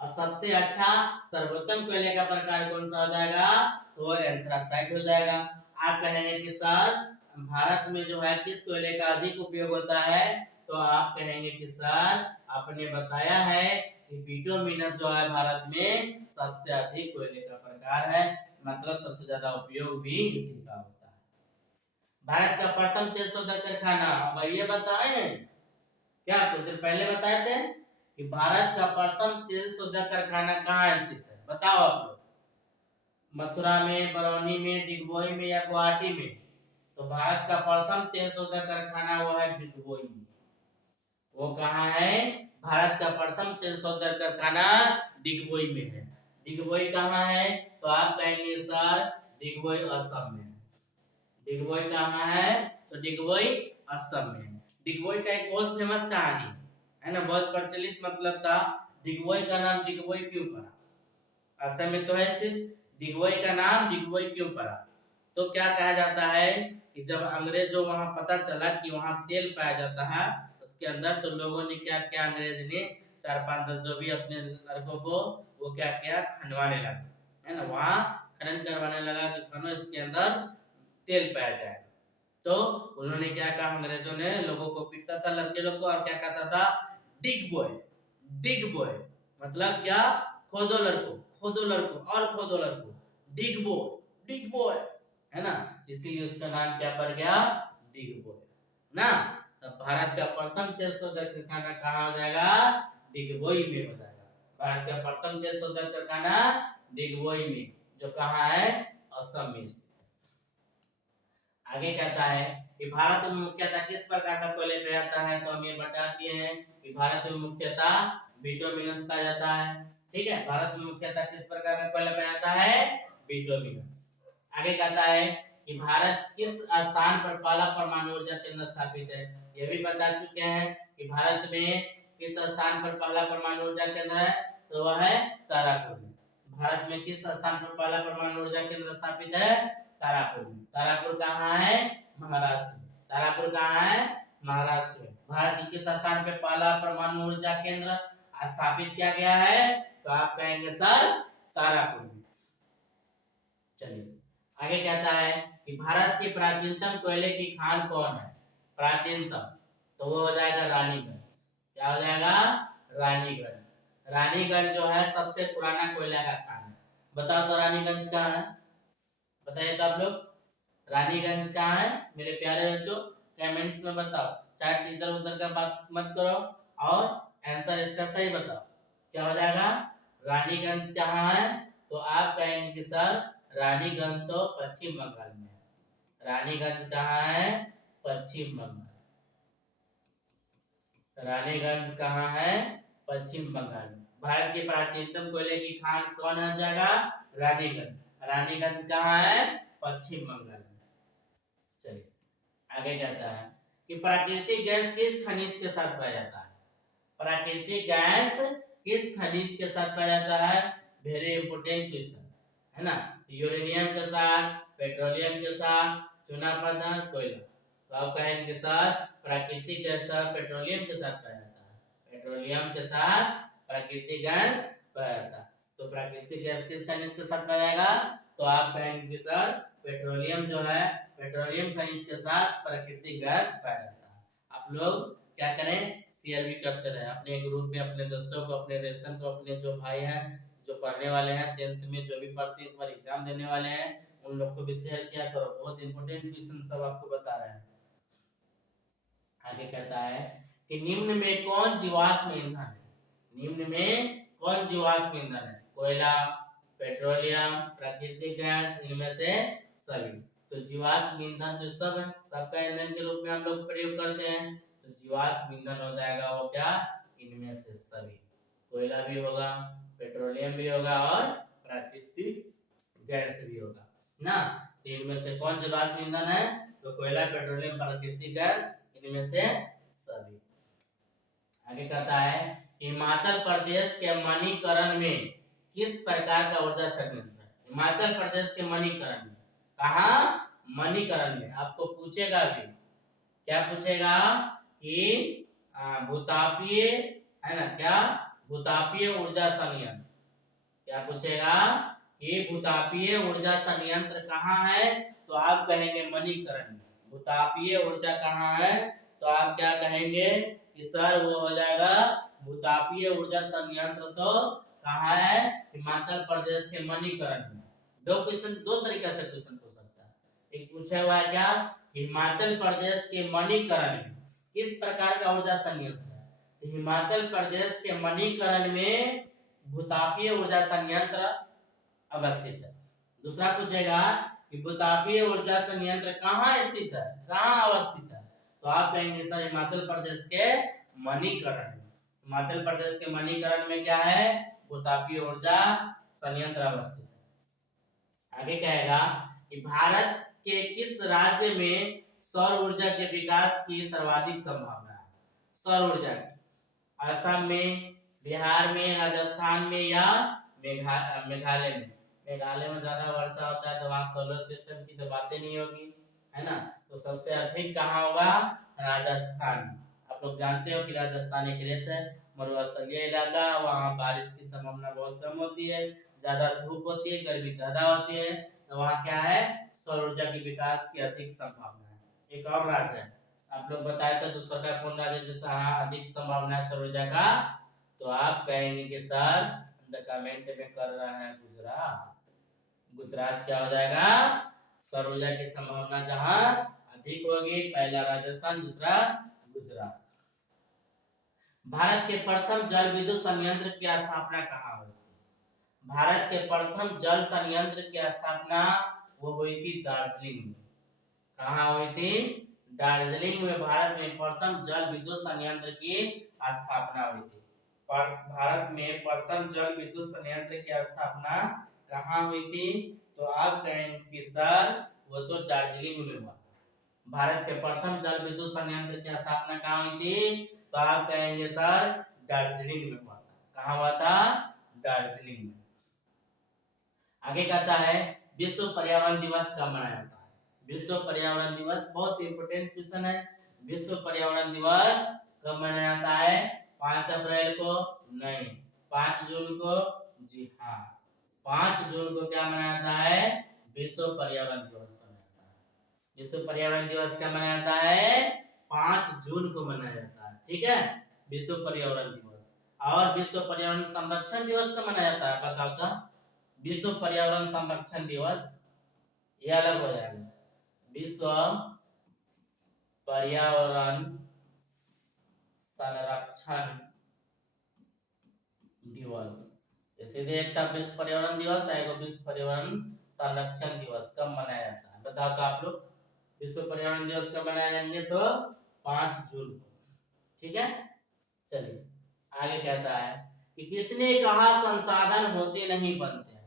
और सबसे अच्छा सर्वोत्तम कोयले का प्रकार कौन सा हो जाएगा, तो वो एंथ्रासाइट हो जाएगा। आप कहेंगे कि सर भारत में जो है किस कोयले का अधिक उपयोग होता है, तो आप कहेंगे कि सर आपने बताया है कि बिटुमिनस जो है भारत में सबसे अधिक कोयले का प्रकार है, मतलब सबसे ज्यादा उपयोग भी इसी का होता है। भारत का प्रथम तेल शोधक कारखाना, अब ये बताए हैं क्या, कुछ दिन पहले बताए थे कि भारत का प्रथम तेल शोधक कारखाना कहाँ स्थित है, बताओ आप लोग, मथुरा में, बरौनी में, डिगबोई में या गुवाहाटी में। तो भारत का प्रथम तेल शोधक कारखाना वो है डिगबोई में। वो कहाँ है, भारत का प्रथम तेल शोधक कारखाना डिगबोई में है। डिगबोई कहाँ है, तो आप कहेंगे सर डिगबोई असम में। डिगबोई कहाँ है, तो डिगबोई असम में। डिगबोई का एक बहुत फेमस कहानी है ना, बहुत प्रचलित मतलब था, डिगबोई का नाम डिगबोई क्यों पड़ा, असम में तो है स्थित, डिगबोई का नाम डिगबोई क्यों पड़ा, तो क्या कहा जाता है कि जब अंग्रेजों वहां पता चला कि वहां तेल पाया जाता है उसके अंदर, तो लोगों ने क्या किया, अंग्रेज ने 4-5-10 जो भी अपने लड़कों को वो क्या किया, खनवाने लगा, है ना, वहां खनन करवाने लगा कि खनो इसके अंदर तेल पाया जाए। तो उन्होंने क्या कहा, अंग्रेजों ने लोगों को पीटता था, लड़के लोग को, और क्या कहता था, डिग बॉय, डिग बॉय मतलब क्या, खोदो लड़को, खोदो लड़को और खोदो लड़को, डिग बॉय, डिग बॉय, है ना, इसीलिए उसका नाम क्या पड़ गया, डिग बॉय ना। तब भारत का प्रथम तेल शोधक कारखाना कहाँ हो जाएगा, डिगबोई में हो जाएगा। भारत का प्रथम तेल शोधक कारखाना डिगबोई में, जो कहाँ है, असम में। आगे कहता है कि भारत में मुख्यतः किस प्रकार का कोयले पाया जाता है, तो हम ये बता दिए हैं कि भारत में मुख्यतः बिटुमिनस पाया जाता है। ठीक है, भारत में मुख्यतः किस प्रकार का कोयला पाया जाता है, बिटुमिनस। आगे कहता है कि भारत किस स्थान पर पहला परमाणु ऊर्जा केंद्र स्थापित है, ये भी बता चुके हैं कि भारत में किस स्थान पर पहला परमाणु ऊर्जा केंद्र है, तो वह है तारापुर में। भारत में किस स्थान पर पहला परमाणु ऊर्जा केंद्र स्थापित है, तारापुर में। तारापुर कहाँ है, महाराष्ट्र में। तारापुर कहाँ है, महाराष्ट्र में। भारत के किस स्थान पे पहला परमाणु ऊर्जा केंद्र स्थापित किया गया है, तो आप कहेंगे सर तारापुर में। चलिए आगे कहता है कि भारत की प्राचीनतम कोयले की खान कौन है, प्राचीनतम, तो वो हो जाएगा रानीगंज। क्या हो जाएगा, रानीगंज। रानीगंज जो है सबसे पुराना कोयला का खान है। बताओ तो रानीगंज कहाँ है, बताइए तो आप लोग, रानीगंज कहाँ है मेरे प्यारे बच्चों, कमेंट्स में बताओ, चैट इधर उधर का बात मत करो और आंसर इसका सही बताओ। क्या हो जाएगा, रानीगंज कहाँ है, तो आप कहेंगे कि सर रानीगंज तो पश्चिम बंगाल में है। रानीगंज कहाँ है, पश्चिम बंगाल। रानीगंज कहाँ है, पश्चिम बंगाल में। भारत की प्राचीनतम कोयले की खान कौन है जाएगा, रानीगंज। रानीगंज कहाँ है, पश्चिम बंगाल में। चलिए आगे कहता है कि प्राकृतिक गैस किस खनिज के साथ पाया जाता है, प्राकृतिक गैस किस खनिज के साथ पाया जाता है, वेरी इंपोर्टेंट क्वेश्चन है ना, यूरेनियम के साथ, पेट्रोलियम के साथ, चुना पदार्थ, कोयला। तो आप कहेंगे सर प्राकृतिक गैस पेट्रोलियम के साथ पाया जाता है, पेट्रोलियम के साथ प्राकृतिक गैस पाया जाता है। तो प्राकृतिक गैस किस खनिज के साथ पाया जाएगा, तो आप कहेंगे सर पेट्रोलियम जो है, पेट्रोलियम खनिज के साथ प्राकृतिक गैस पाया जाता है। आप लोग क्या करें, शेयर भी करते रहे अपने ग्रुप में, अपने दोस्तों को, अपने रिलेशन को, अपने जो भाई हैं जो पढ़ने वाले हैं 10th में, जो भी पढ़ते हैं इस बार एग्जाम देने वाले हैं, उन लोग को भी शेयर किया करो, बहुत इंपॉर्टेंट क्वेश्चन सब आपको बता रहे हैं। आगे कहता है कि निम्न में कौन जीवाश्म ईंधन है, निम्न में कौन जीवाश्म ईंधन है, कोयला, पेट्रोलियम, प्राकृतिक गैस, इनमें से सभी। तो जीवाश्म ईंधन जो सब है, सबका ईंधन के रूप में हम लोग प्रयोग करते हैं, तो जीवाश्म ईंधन हो जाएगा वो क्या, इनमें से सभी, कोयला भी होगा, पेट्रोलियम भी होगा और प्राकृतिक गैस भी होगा ना। तो इनमें से कौन जीवाश्म ईंधन है, तो कोयला, पेट्रोलियम, प्राकृतिक गैस, इनमें से सभी। आगे कहता है हिमाचल प्रदेश के मणिकरण में किस प्रकार का ऊर्जा संयंत्र है। हिमाचल प्रदेश के मणिकरण में, कहा, मणिकरण में। आपको पूछेगा भी, क्या पूछेगा कि भूतापीय, है ना, क्या, भूतापीय ऊर्जा संयंत्र, क्या पूछेगा कि भूतापीय ऊर्जा संयंत्र कहाँ है, तो आप कहेंगे मणिकरण में। भूतापीय ऊर्जा कहाँ है, तो आप क्या कहेंगे कि सर वो हो जाएगा भूतापीय ऊर्जा संयंत्र तो कहाँ है, हिमाचल प्रदेश के मणिकरण में। दो क्वेश्चन, दो तरीके से क्वेश्चन पूछ सकता है। एक पूछा हुआ है क्या, हिमाचल प्रदेश के मणिकरण में किस प्रकार का ऊर्जा संयंत्र है, तो हिमाचल प्रदेश के मणिकरण में भूतापीय ऊर्जा संयंत्र अवस्थित है। दूसरा पूछेगा कि भूतापीय ऊर्जा संयंत्र कहाँ स्थित है, कहाँ अवस्थित है, तो आप कहेंगे सर हिमाचल प्रदेश के मणिकरण में। हिमाचल प्रदेश के मणिकरण में क्या है, भूतापीय ऊर्जा संयंत्र अवस्थित है। आगे कहेगा कि भारत के किस राज्य में सौर ऊर्जा के विकास की सर्वाधिक संभावना है। सौर ऊर्जा की असम में, बिहार में, राजस्थान में या मेघालय में। मेघालय में ज्यादा वर्षा होता है तो वहाँ सोलर सिस्टम की तो बातें नहीं होगी, है ना। तो सबसे अधिक कहाँ होगा, राजस्थान। आप लोग जानते हो कि राजस्थान एक रेत है, मरुस्थलीय इलाका, वहाँ बारिश की संभावना बहुत कम होती है, ज्यादा धूप होती है, गर्मी ज्यादा होती है, तो वहाँ क्या है, सौर ऊर्जा के विकास की अधिक संभावना है। एक और राज्य है, आप लोग बताए तो दूसरा का कौन राज्य जिसका अधिक संभावना है सौर ऊर्जा का, तो आप कहेंगे कि सर कमेंट में कर रहा है गुजरात। गुजरात क्या हो जाएगा, सौर ऊर्जा की संभावना जहां अधिक होगी, पहला राजस्थान, दूसरा गुजरात। भारत के प्रथम जल विद्युत संयंत्र की स्थापना कहाँ हुई थी। भारत के प्रथम जल संयंत्र की स्थापना वो हुई थी दार्जिलिंग में। कहाँ हुई थी, दार्जिलिंग में भारत में प्रथम जल विद्युत संयंत्र की स्थापना हुई थी। भारत में प्रथम जल विद्युत संयंत्र की स्थापना कहाँ हुई थी, तो आप कहेंगे कि सर वो तो दार्जिलिंग में हुआ। भारत के प्रथम जल विद्युत संयंत्र की स्थापना कहाँ हुई थी, तो आप कहेंगे सर दार्जिलिंग में हुआ था। कहाँ हुआ था, दार्जिलिंग में। आगे कहता है विश्व पर्यावरण दिवस कब मनाया जाता है। विश्व पर्यावरण दिवस बहुत इंपोर्टेंट क्वेश्चन है। विश्व पर्यावरण दिवस कब मनाया जाता है, 5 अप्रैल को नहीं, 5 जून को। जी हाँ, 5 जून को क्या मनाया जाता है, विश्व पर्यावरण दिवस मनाया जाता है। विश्व पर्यावरण दिवस क्या मनाया जाता है, 5 जून को मनाया जाता है, ठीक है, विश्व पर्यावरण दिवस। और विश्व पर्यावरण संरक्षण दिवस कब मनाया जाता है, बताओ तो। विश्व पर्यावरण संरक्षण दिवस ये अलग हो जाएगा, विश्व पर्यावरण संरक्षण दिवस। सीधे एक था विश्व पर्यावरण दिवस, एक विश्व पर्यावरण संरक्षण दिवस कब मनाया जाता है, बताओ तो आप लोग। विश्व पर्यावरण दिवस कब मनाए जाएंगे, तो 5 जून को, ठीक है। चलिए आगे कहता है कि किसने कहा संसाधन होते नहीं बनते हैं।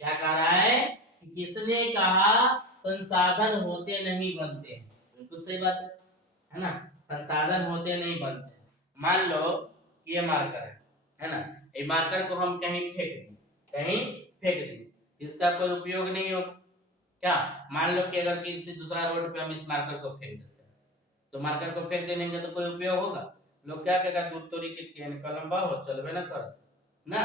क्या कह रहा है कि किसने कहा संसाधन होते नहीं बनते हैं, बिल्कुल सही बात है ना। संसाधन होते नहीं बनते। मान लो ये मार्कर है ना, ये मार्कर को हम कहीं फेंक दें, इसका कोई उपयोग नहीं होगा। क्या, मान लो कि अगर किसी दूसरा रोड पे हम इस मार्कर को फेंक देते हैं, तो मार्कर को फेंक देने का तो कोई उपयोग होगा। लोग क्या कहेगा, दूर तोड़ी के कलम बाहो चलवे ना कर ना,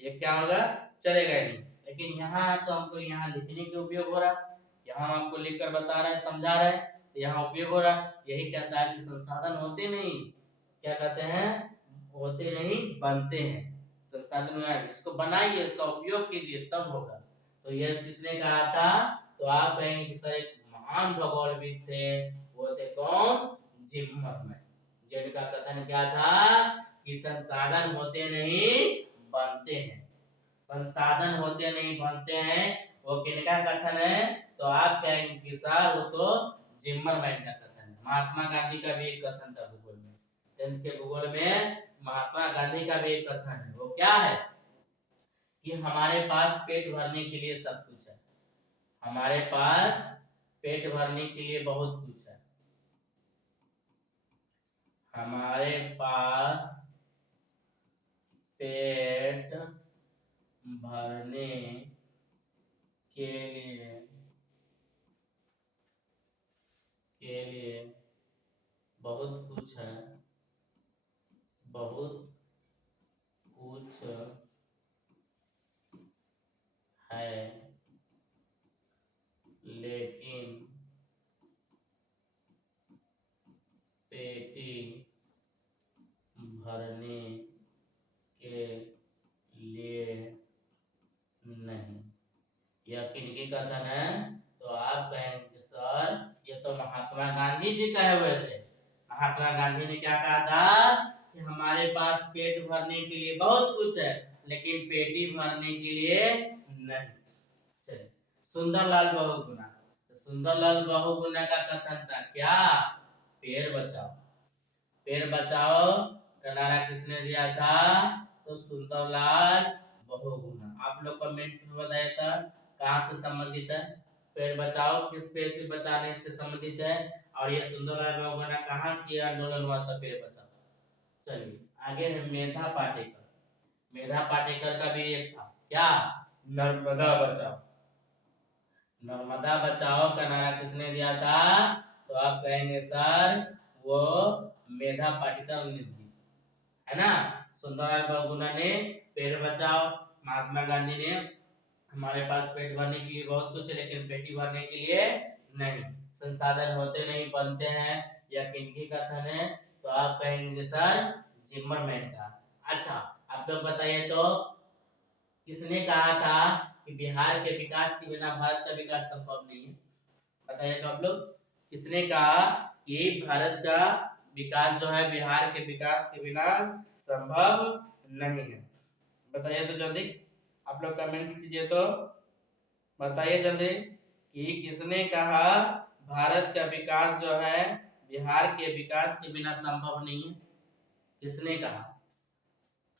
ये क्या होगा, चलेगा ही नहीं। लेकिन यहाँ तो हमको यहाँ लिखने के उपयोग हो रहा है, यहाँ हमको लिखकर बता रहा है, समझा रहा है, यहाँ उपयोग हो रहा है। यही कहता है कि संसाधन होते नहीं, क्या कहते हैं, होते नहीं बनते हैं। संसाधन है, इसको बनाइए, इसका उपयोग कीजिए, तब होगा। तो यह किसने कहा था, तो आप कहेंगे कि सर एक महान खगोलविद थे, वो थे कौन, जिम्मरमैन। जिनका कथन क्या था कि संसाधन होते नहीं बनते हैं। संसाधन होते नहीं बनते हैं, वो किनका कथन है, तो आप कहेंगे कि सर वो तो जिम्मरमैन का कथन है। महात्मा गांधी का भी एक कथन था टेंथ के भूगोल में महात्मा गांधी का भी एक कथन है। वो क्या है कि हमारे पास पेट भरने के लिए सब कुछ है, हमारे पास पेट भरने के लिए बहुत कुछ है, हमारे पास पेट भरने के लिए बहुत कुछ है, बहुत कुछ है, लेकिन पेटी भरने के लिए नहीं। यह किनकी कथन है? तो आप कहेंगे सर ये तो महात्मा गांधी जी कहे हुए थे। महात्मा गांधी ने क्या कहा था कि हमारे पास पेट भरने के लिए बहुत कुछ है, लेकिन पेटी भरने के लिए नहीं। चलिए, सुंदरलाल बहुगुणा, तो सुंदरलाल बहुगुणा का कथन था क्या? पेड़ बचाओ। पेड़ बचाओ का नारा किसने दिया था? तो सुंदरलाल बहुगुणा। आप लोग कमेंट्स में बताया था कहाँ से संबंधित है? पेड़ बचाओ किस पेड़ के बचाने से संबंधित है? और ये सुंदरलाल बहुगुणा कहाँ की आंदोलन हुआ था पेड़ बचाओ? चलिए आगे है मेधा पाटेकर। मेधा पाटेकर का भी एक था क्या? नर्मदा बचाओ। नर्मदा बचाओ का नारा किसने दिया था? तो आप कहेंगे सर वो मेधा पाटेकर ने दी, है ना। सुंदरलाल बहुगुणा ने पेड़ बचाओ, महात्मा गांधी ने हमारे पास पेट भरने के लिए बहुत कुछ है लेकिन पेटी भरने के लिए नहीं, संसाधन होते नहीं बनते हैं, यह किनकी कथन है? तो आप कहेंगे सर जिम्मरमैन का। अच्छा आप लोग बताइए तो किसने कहा था कि बिहार के विकास के बिना भारत का विकास संभव नहीं है? बताइए तो आप लोग किसने कहा कि भारत का विकास जो है बिहार के विकास के बिना संभव नहीं है? बताइए तो जल्दी, आप लोग कमेंट्स कीजिए तो बताइए जल्दी कि किसने कहा भारत का विकास जो है बिहार के विकास के बिना संभव नहीं है? किसने कहा?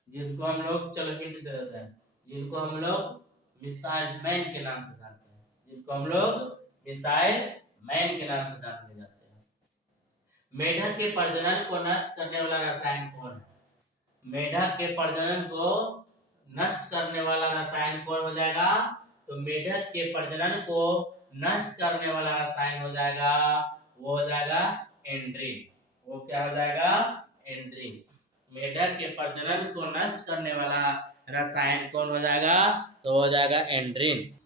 जिनको हम लोग चलो हिंट दे देते हैं, जिनको हम लोग मिसाइल मैन के नाम से जानते हैं, जिनको हम लोग मिसाइल मैन के नाम से जाने जाते हैं। मेढक के प्रजनन को नष्ट करने वाला रसायन कौन है? मेढक के प्रजनन को नष्ट करने वाला रसायन कौन हो जाएगा? तो मेढक के प्रजनन को नष्ट करने वाला रसायन हो जाएगा, वो हो जाएगा एंड्रीन। वो क्या हो जाएगा? एंड्रीन। मेढक के प्रजनन को नष्ट करने वाला रसायन कौन हो जाएगा? तो हो जाएगा एंड्रीन।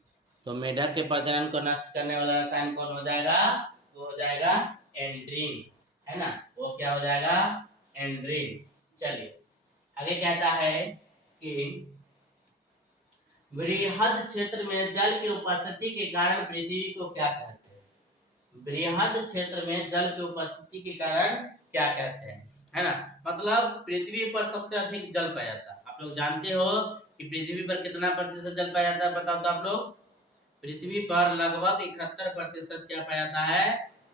तो मेढक के प्रजनन को नष्ट करने वाला रसायन कौन हो जाएगा? तो हो जाएगा एंड्रीन, है ना। वो क्या हो जाएगा? एंड्रीन। चलिए आगे कहता है कि बृहद क्षेत्र में जल की उपस्थिति के कारण पृथ्वी को क्या कहते हैं? बृहद क्षेत्र में जल की उपस्थिति के कारण क्या कहते हैं, है ना। मतलब पृथ्वी पर सबसे अधिक जल पाया जाता है। आप लोग जानते हो कि पृथ्वी पर कितना प्रतिशत जल पाया जाता है? बताओ तो आप लोग। पृथ्वी पर लगभग 71% क्या पाया जाता है?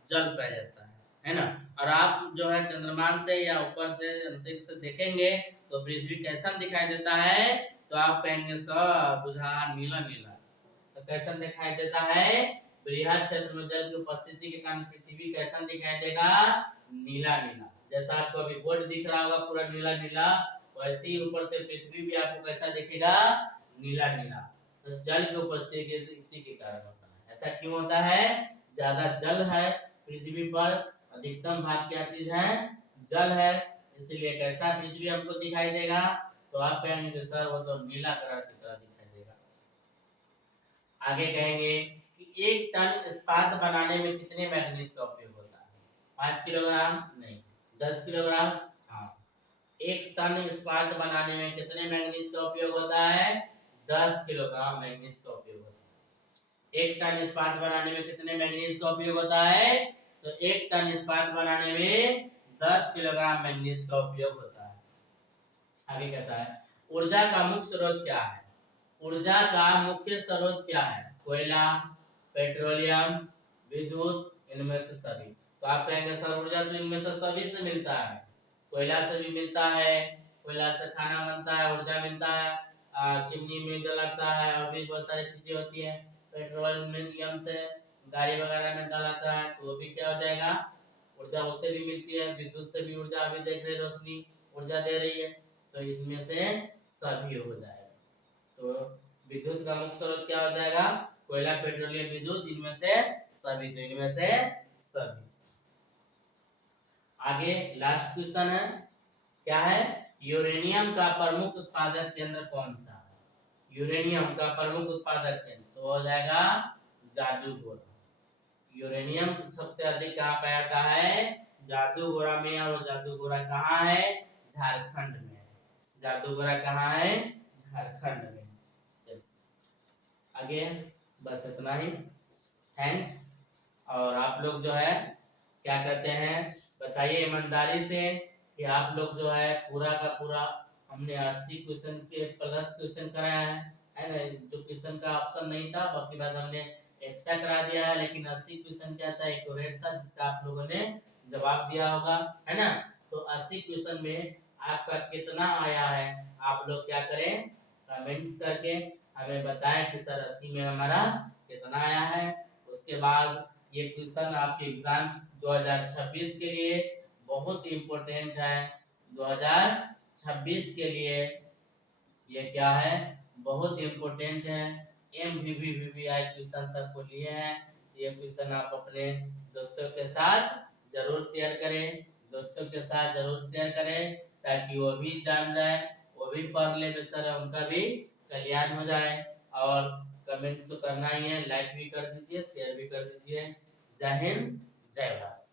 जल पाया जाता है ना। और आप जो है चंद्रमान से या ऊपर से अंतरिक्ष से देखेंगे तो पृथ्वी कैसा दिखाई देता है? तो आप कहेंगे सब बुझा नीला नीला। तो कैसा दिखाई देता है? बृहद क्षेत्र में जल की उपस्थिति के कारण पृथ्वी कैसा दिखाई देगा? नीला नीला। जैसा आपको अभी बोर्ड दिख रहा होगा पूरा नीला नीला, वैसे ही ऊपर से पृथ्वी भी आपको कैसा दिखेगा? नीला नीला। तो जल की उपस्थिति के कारण होता है। ऐसा क्यों होता है? ज्यादा जल है पृथ्वी पर, अधिकतम भाग क्या चीज है? जल है, इसलिए कैसा पृथ्वी हमको दिखाई देगा? तो आप कहेंगे सर वो तो नीला कलर की तरह दिखाई देगा। आगे कहेंगे कि 1 टन इस्पात बनाने में कितने मैग्नीज का उपयोग होता है? 5 किलोग्राम नहीं, 10 किलोग्राम। हाँ, 1 टन इस्पात बनाने में कितने मैग्नीज का उपयोग होता है? 10 किलोग्राम मैग्नीज का उपयोग होता है। 1 टन इस्पात बनाने में कितने मैग्नीज का उपयोग होता है? तो 1 टन इस्पात बनाने में 10 किलोग्राम मैग्नीज का उपयोग होता है। आगे कहता है ऊर्जा का मुख्य स्रोत क्या है? ऊर्जा का मुख्य स्रोत क्या है? कोयला, पेट्रोलियम, विद्युत, इनमें से सभी। तो आप कहेंगे सर ऊर्जा तो इनमें से सभी से मिलता है। कोयला से भी मिलता है, कोयला से खाना बनता है, ऊर्जा मिलता है, चिमनी में जो लगता है और भी बहुत सारी चीजें होती है। पेट्रोलियम से गाड़ी वगैरह में डालता है तो वो भी क्या हो जाएगा, ऊर्जा उससे भी मिलती है। विद्युत से भी ऊर्जा, अभी देख रहे रोशनी ऊर्जा दे रही है, तो इनमें से सभी हो जाएगा। तो विद्युत का मुख्य स्रोत क्या हो जाएगा, कोयला, पेट्रोलियम, विद्युत, इनमें से सभी, तो इनमें से सभी। आगे लास्ट क्वेश्चन है, क्या है, यूरेनियम का प्रमुख उत्पादक केंद्र कौन सा है? यूरेनियम का प्रमुख उत्पादक केंद्र तो हो जाएगा जादूगोरा। यूरेनियम सबसे अधिक कहाँ पाया जाता है, जादूगोरा में, और जादूगोरा कहाँ है, झारखंड में। जादूगोरा कहाँ है, झारखंड में। आगे बस इतना ही, थैंक्स। और आप लोग जो है क्या कहते हैं, बताइए ईमानदारी से कि आप लोग जो है पूरा का पूरा, हमने 80 क्वेश्चन के प्लस क्वेश्चन कराया है ना। जो क्वेश्चन का ऑप्शन नहीं था बाकी बात हमने एक्स्ट्रा करा दिया है, लेकिन 80 क्वेश्चन क्या था, एक्यूरेट था, जिसका आप लोगों ने जवाब दिया होगा, है ना। तो 80 क्वेश्चन में आपका कितना आया है, आप लोग क्या करें, कमेंट्स करके हमें बताएं कि सर 80 में हमारा कितना आया है। उसके बाद ये क्वेश्चन आपके एग्जाम 2026 के लिए बहुत इम्पोर्टेंट है। 2026 के लिए ये क्या है, बहुत इम्पोर्टेंट है। MVVVI क्वेश्चन सबको लिए हैं। ये क्वेश्चन आप अपने दोस्तों के साथ जरूर शेयर करें, दोस्तों के साथ जरूर शेयर करें, ताकि वो भी जान जाए, वो भी पढ़ ले बेचारा, उनका भी कल्याण हो जाए। और कमेंट तो करना ही है, लाइक भी कर दीजिए, शेयर भी कर दीजिए। जय हिंद, जय भारत।